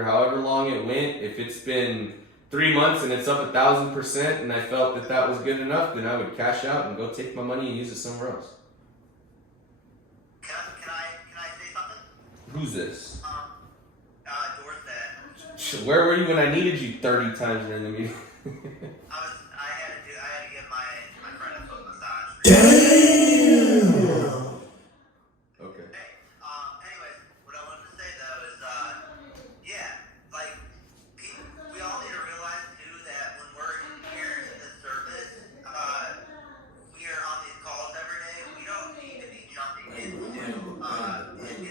however long it went, if it's been 3 months and it's up 1,000% and I felt that was good enough, then I would cash out and go take my money and use it somewhere else. Can I say something? Who's this? Dorset. Where were you when I needed you 30 times during the meeting? I had to give my friend a foot massage. Damn. Okay. Hey, anyways, what I wanted to say though is, we all need to realize too that when we're here in this service, we are on these calls every day. We don't need to be jumping into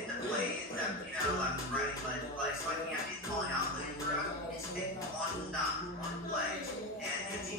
the plays that left and right. Like Andy's calling out plays for us. It's one stop, one play, and if you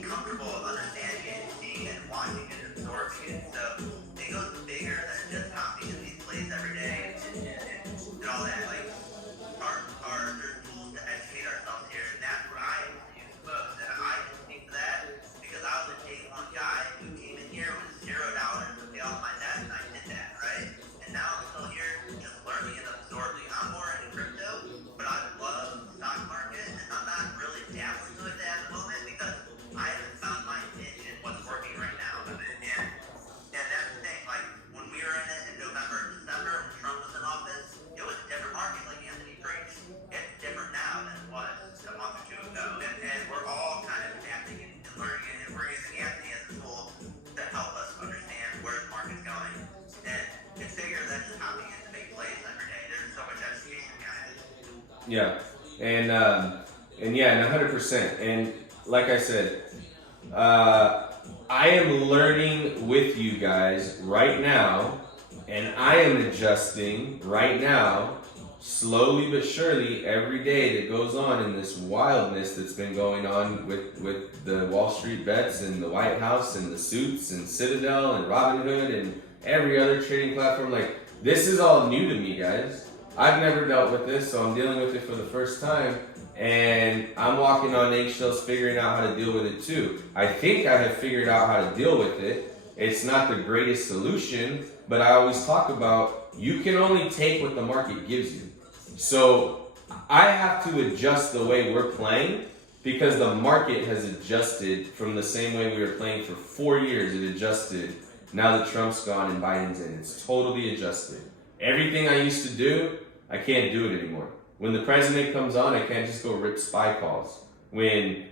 Yeah, and yeah, and 100%. And like I said, I am learning with you guys right now, and I am adjusting right now, slowly but surely, every day that goes on in this wildness that's been going on with the Wall Street bets and the White House and the suits and Citadel and Robinhood and every other trading platform. Like, this is all new to me, guys. I've never dealt with this, so I'm dealing with it for the first time. And I'm walking on eggshells figuring out how to deal with it too. I think I have figured out how to deal with it. It's not the greatest solution, but I always talk about you can only take what the market gives you. So I have to adjust the way we're playing because the market has adjusted from the same way we were playing for 4 years. It adjusted. Now that Trump's gone and Biden's in, it's totally adjusted. Everything I used to do, I can't do it anymore. When the president comes on, I can't just go rip spy calls. When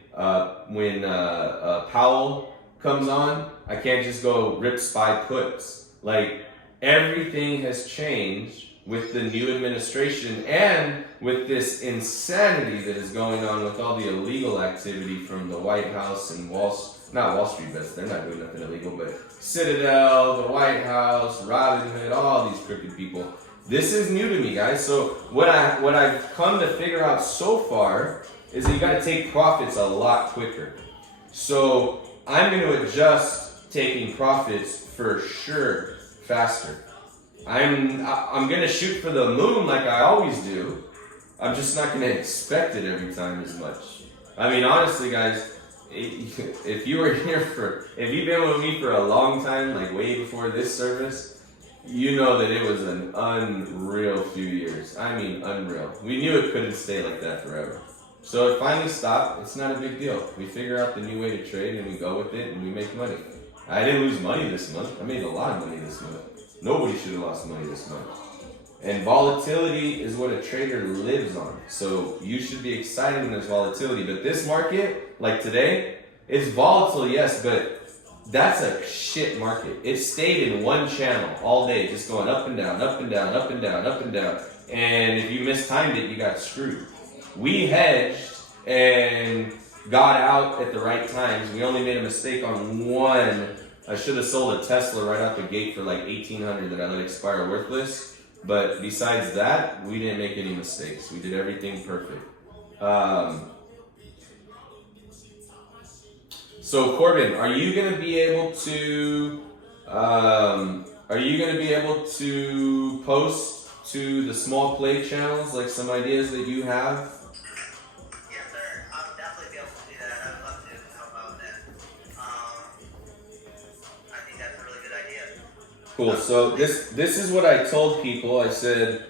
Powell comes on, I can't just go rip spy puts. Like, everything has changed with the new administration and with this insanity that is going on with all the illegal activity from the White House and not Wall Street bets, they're not doing nothing illegal, but Citadel, the White House, Robinhood, all these crooked people. This is new to me, guys. So what I've come to figure out so far is that you got to take profits a lot quicker. So I'm going to adjust taking profits for sure faster. I'm going to shoot for the moon like I always do. I'm just not going to expect it every time as much. I mean, honestly, guys, if you've been with me for a long time, like way before this service, you know that it was an unreal few years. I mean, unreal. We knew it couldn't stay like that forever. So it finally stopped. It's not a big deal. We figure out the new way to trade and we go with it and we make money. I didn't lose money this month. I made a lot of money this month. Nobody should have lost money this month. And volatility is what a trader lives on. So you should be excited when there's volatility. But this market, like today, it's volatile, yes, but that's a shit market. It stayed in one channel all day, just going up and down, up and down, up and down, up and down. And if you mistimed it, you got screwed. We hedged and got out at the right times. We only made a mistake on one. I should have sold a Tesla right out the gate for like $1,800 that I let expire worthless. But besides that, we didn't make any mistakes. We did everything perfect. So Corbin, are you gonna be able to post to the small play channels like some ideas that you have? Yes, sir. I'll definitely be able to do that. I'd love to help out with that. I think that's a really good idea. Cool. So this is what I told people. I said,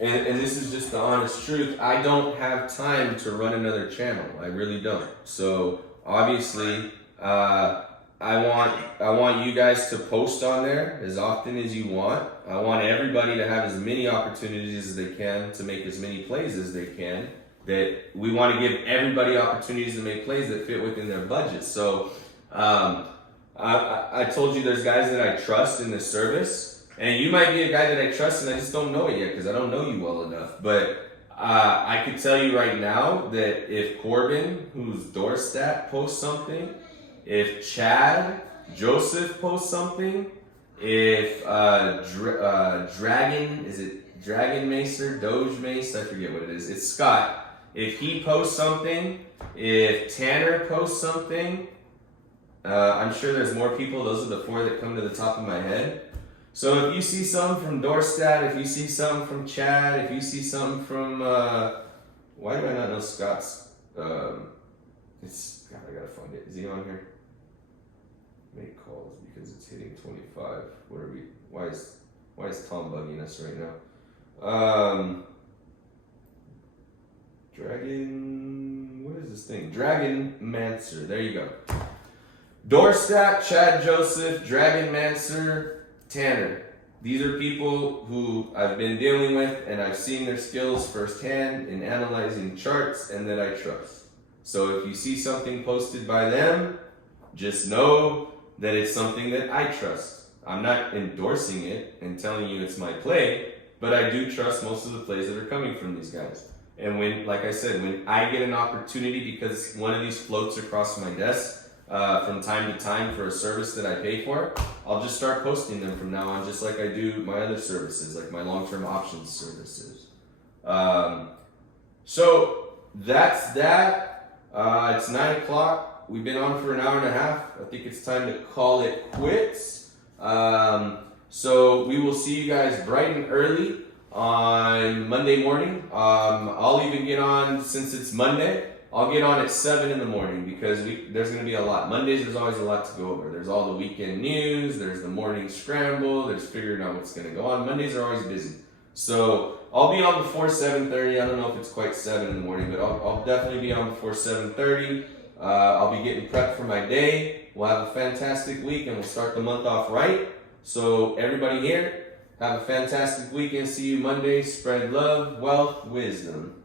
and this is just the honest truth. I don't have time to run another channel. I really don't. So obviously, I want you guys to post on there as often as you want. I want everybody to have as many opportunities as they can to make as many plays as they can. That we want to give everybody opportunities to make plays that fit within their budget. So I told you there's guys that I trust in this service, and you might be a guy that I trust and I just don't know it yet because I don't know you well enough. But I could tell you right now that if Corbin, who's Dorstat, posts something, if Chad Joseph posts something, if Dragon Macer, Doge Mace, I forget what it is. It's Scott. If he posts something, if Tanner posts something, I'm sure there's more people. Those are the 4 that come to the top of my head. So if you see something from Dorstat, if you see something from Chad, if you see something from why do I not know Scott's? It's God, I gotta find it. Is he on here? Make calls because it's hitting 25. What are we? Why is Tom bugging us right now? Dragon. What is this thing? Dragon Mancer. There you go. Dorstat, Chad Joseph, Dragon Mancer, Tanner. These are people who I've been dealing with and I've seen their skills firsthand in analyzing charts and that I trust. So if you see something posted by them, just know that it's something that I trust. I'm not endorsing it and telling you it's my play, but I do trust most of the plays that are coming from these guys. And when, like I said, when I get an opportunity, because one of these floats across my desk from time to time for a service that I pay for, I'll just start posting them from now on, just like I do my other services, like my long-term options services. So that's that. It's 9 o'clock. We've been on for an hour and a half. I think it's time to call it quits. So we will see you guys bright and early on Monday morning. I'll even get on, since it's Monday, I'll get on at 7 in the morning, because there's going to be a lot. Mondays, there's always a lot to go over. There's all the weekend news, there's the morning scramble, there's figuring out what's going to go on. Mondays are always busy. So I'll be on before 7:30. I don't know if it's quite 7 in the morning, but I'll definitely be on before 7:30. I'll be getting prepped for my day. We'll have a fantastic week, and we'll start the month off right. So everybody here, have a fantastic weekend. See you Monday. Spread love, wealth, wisdom.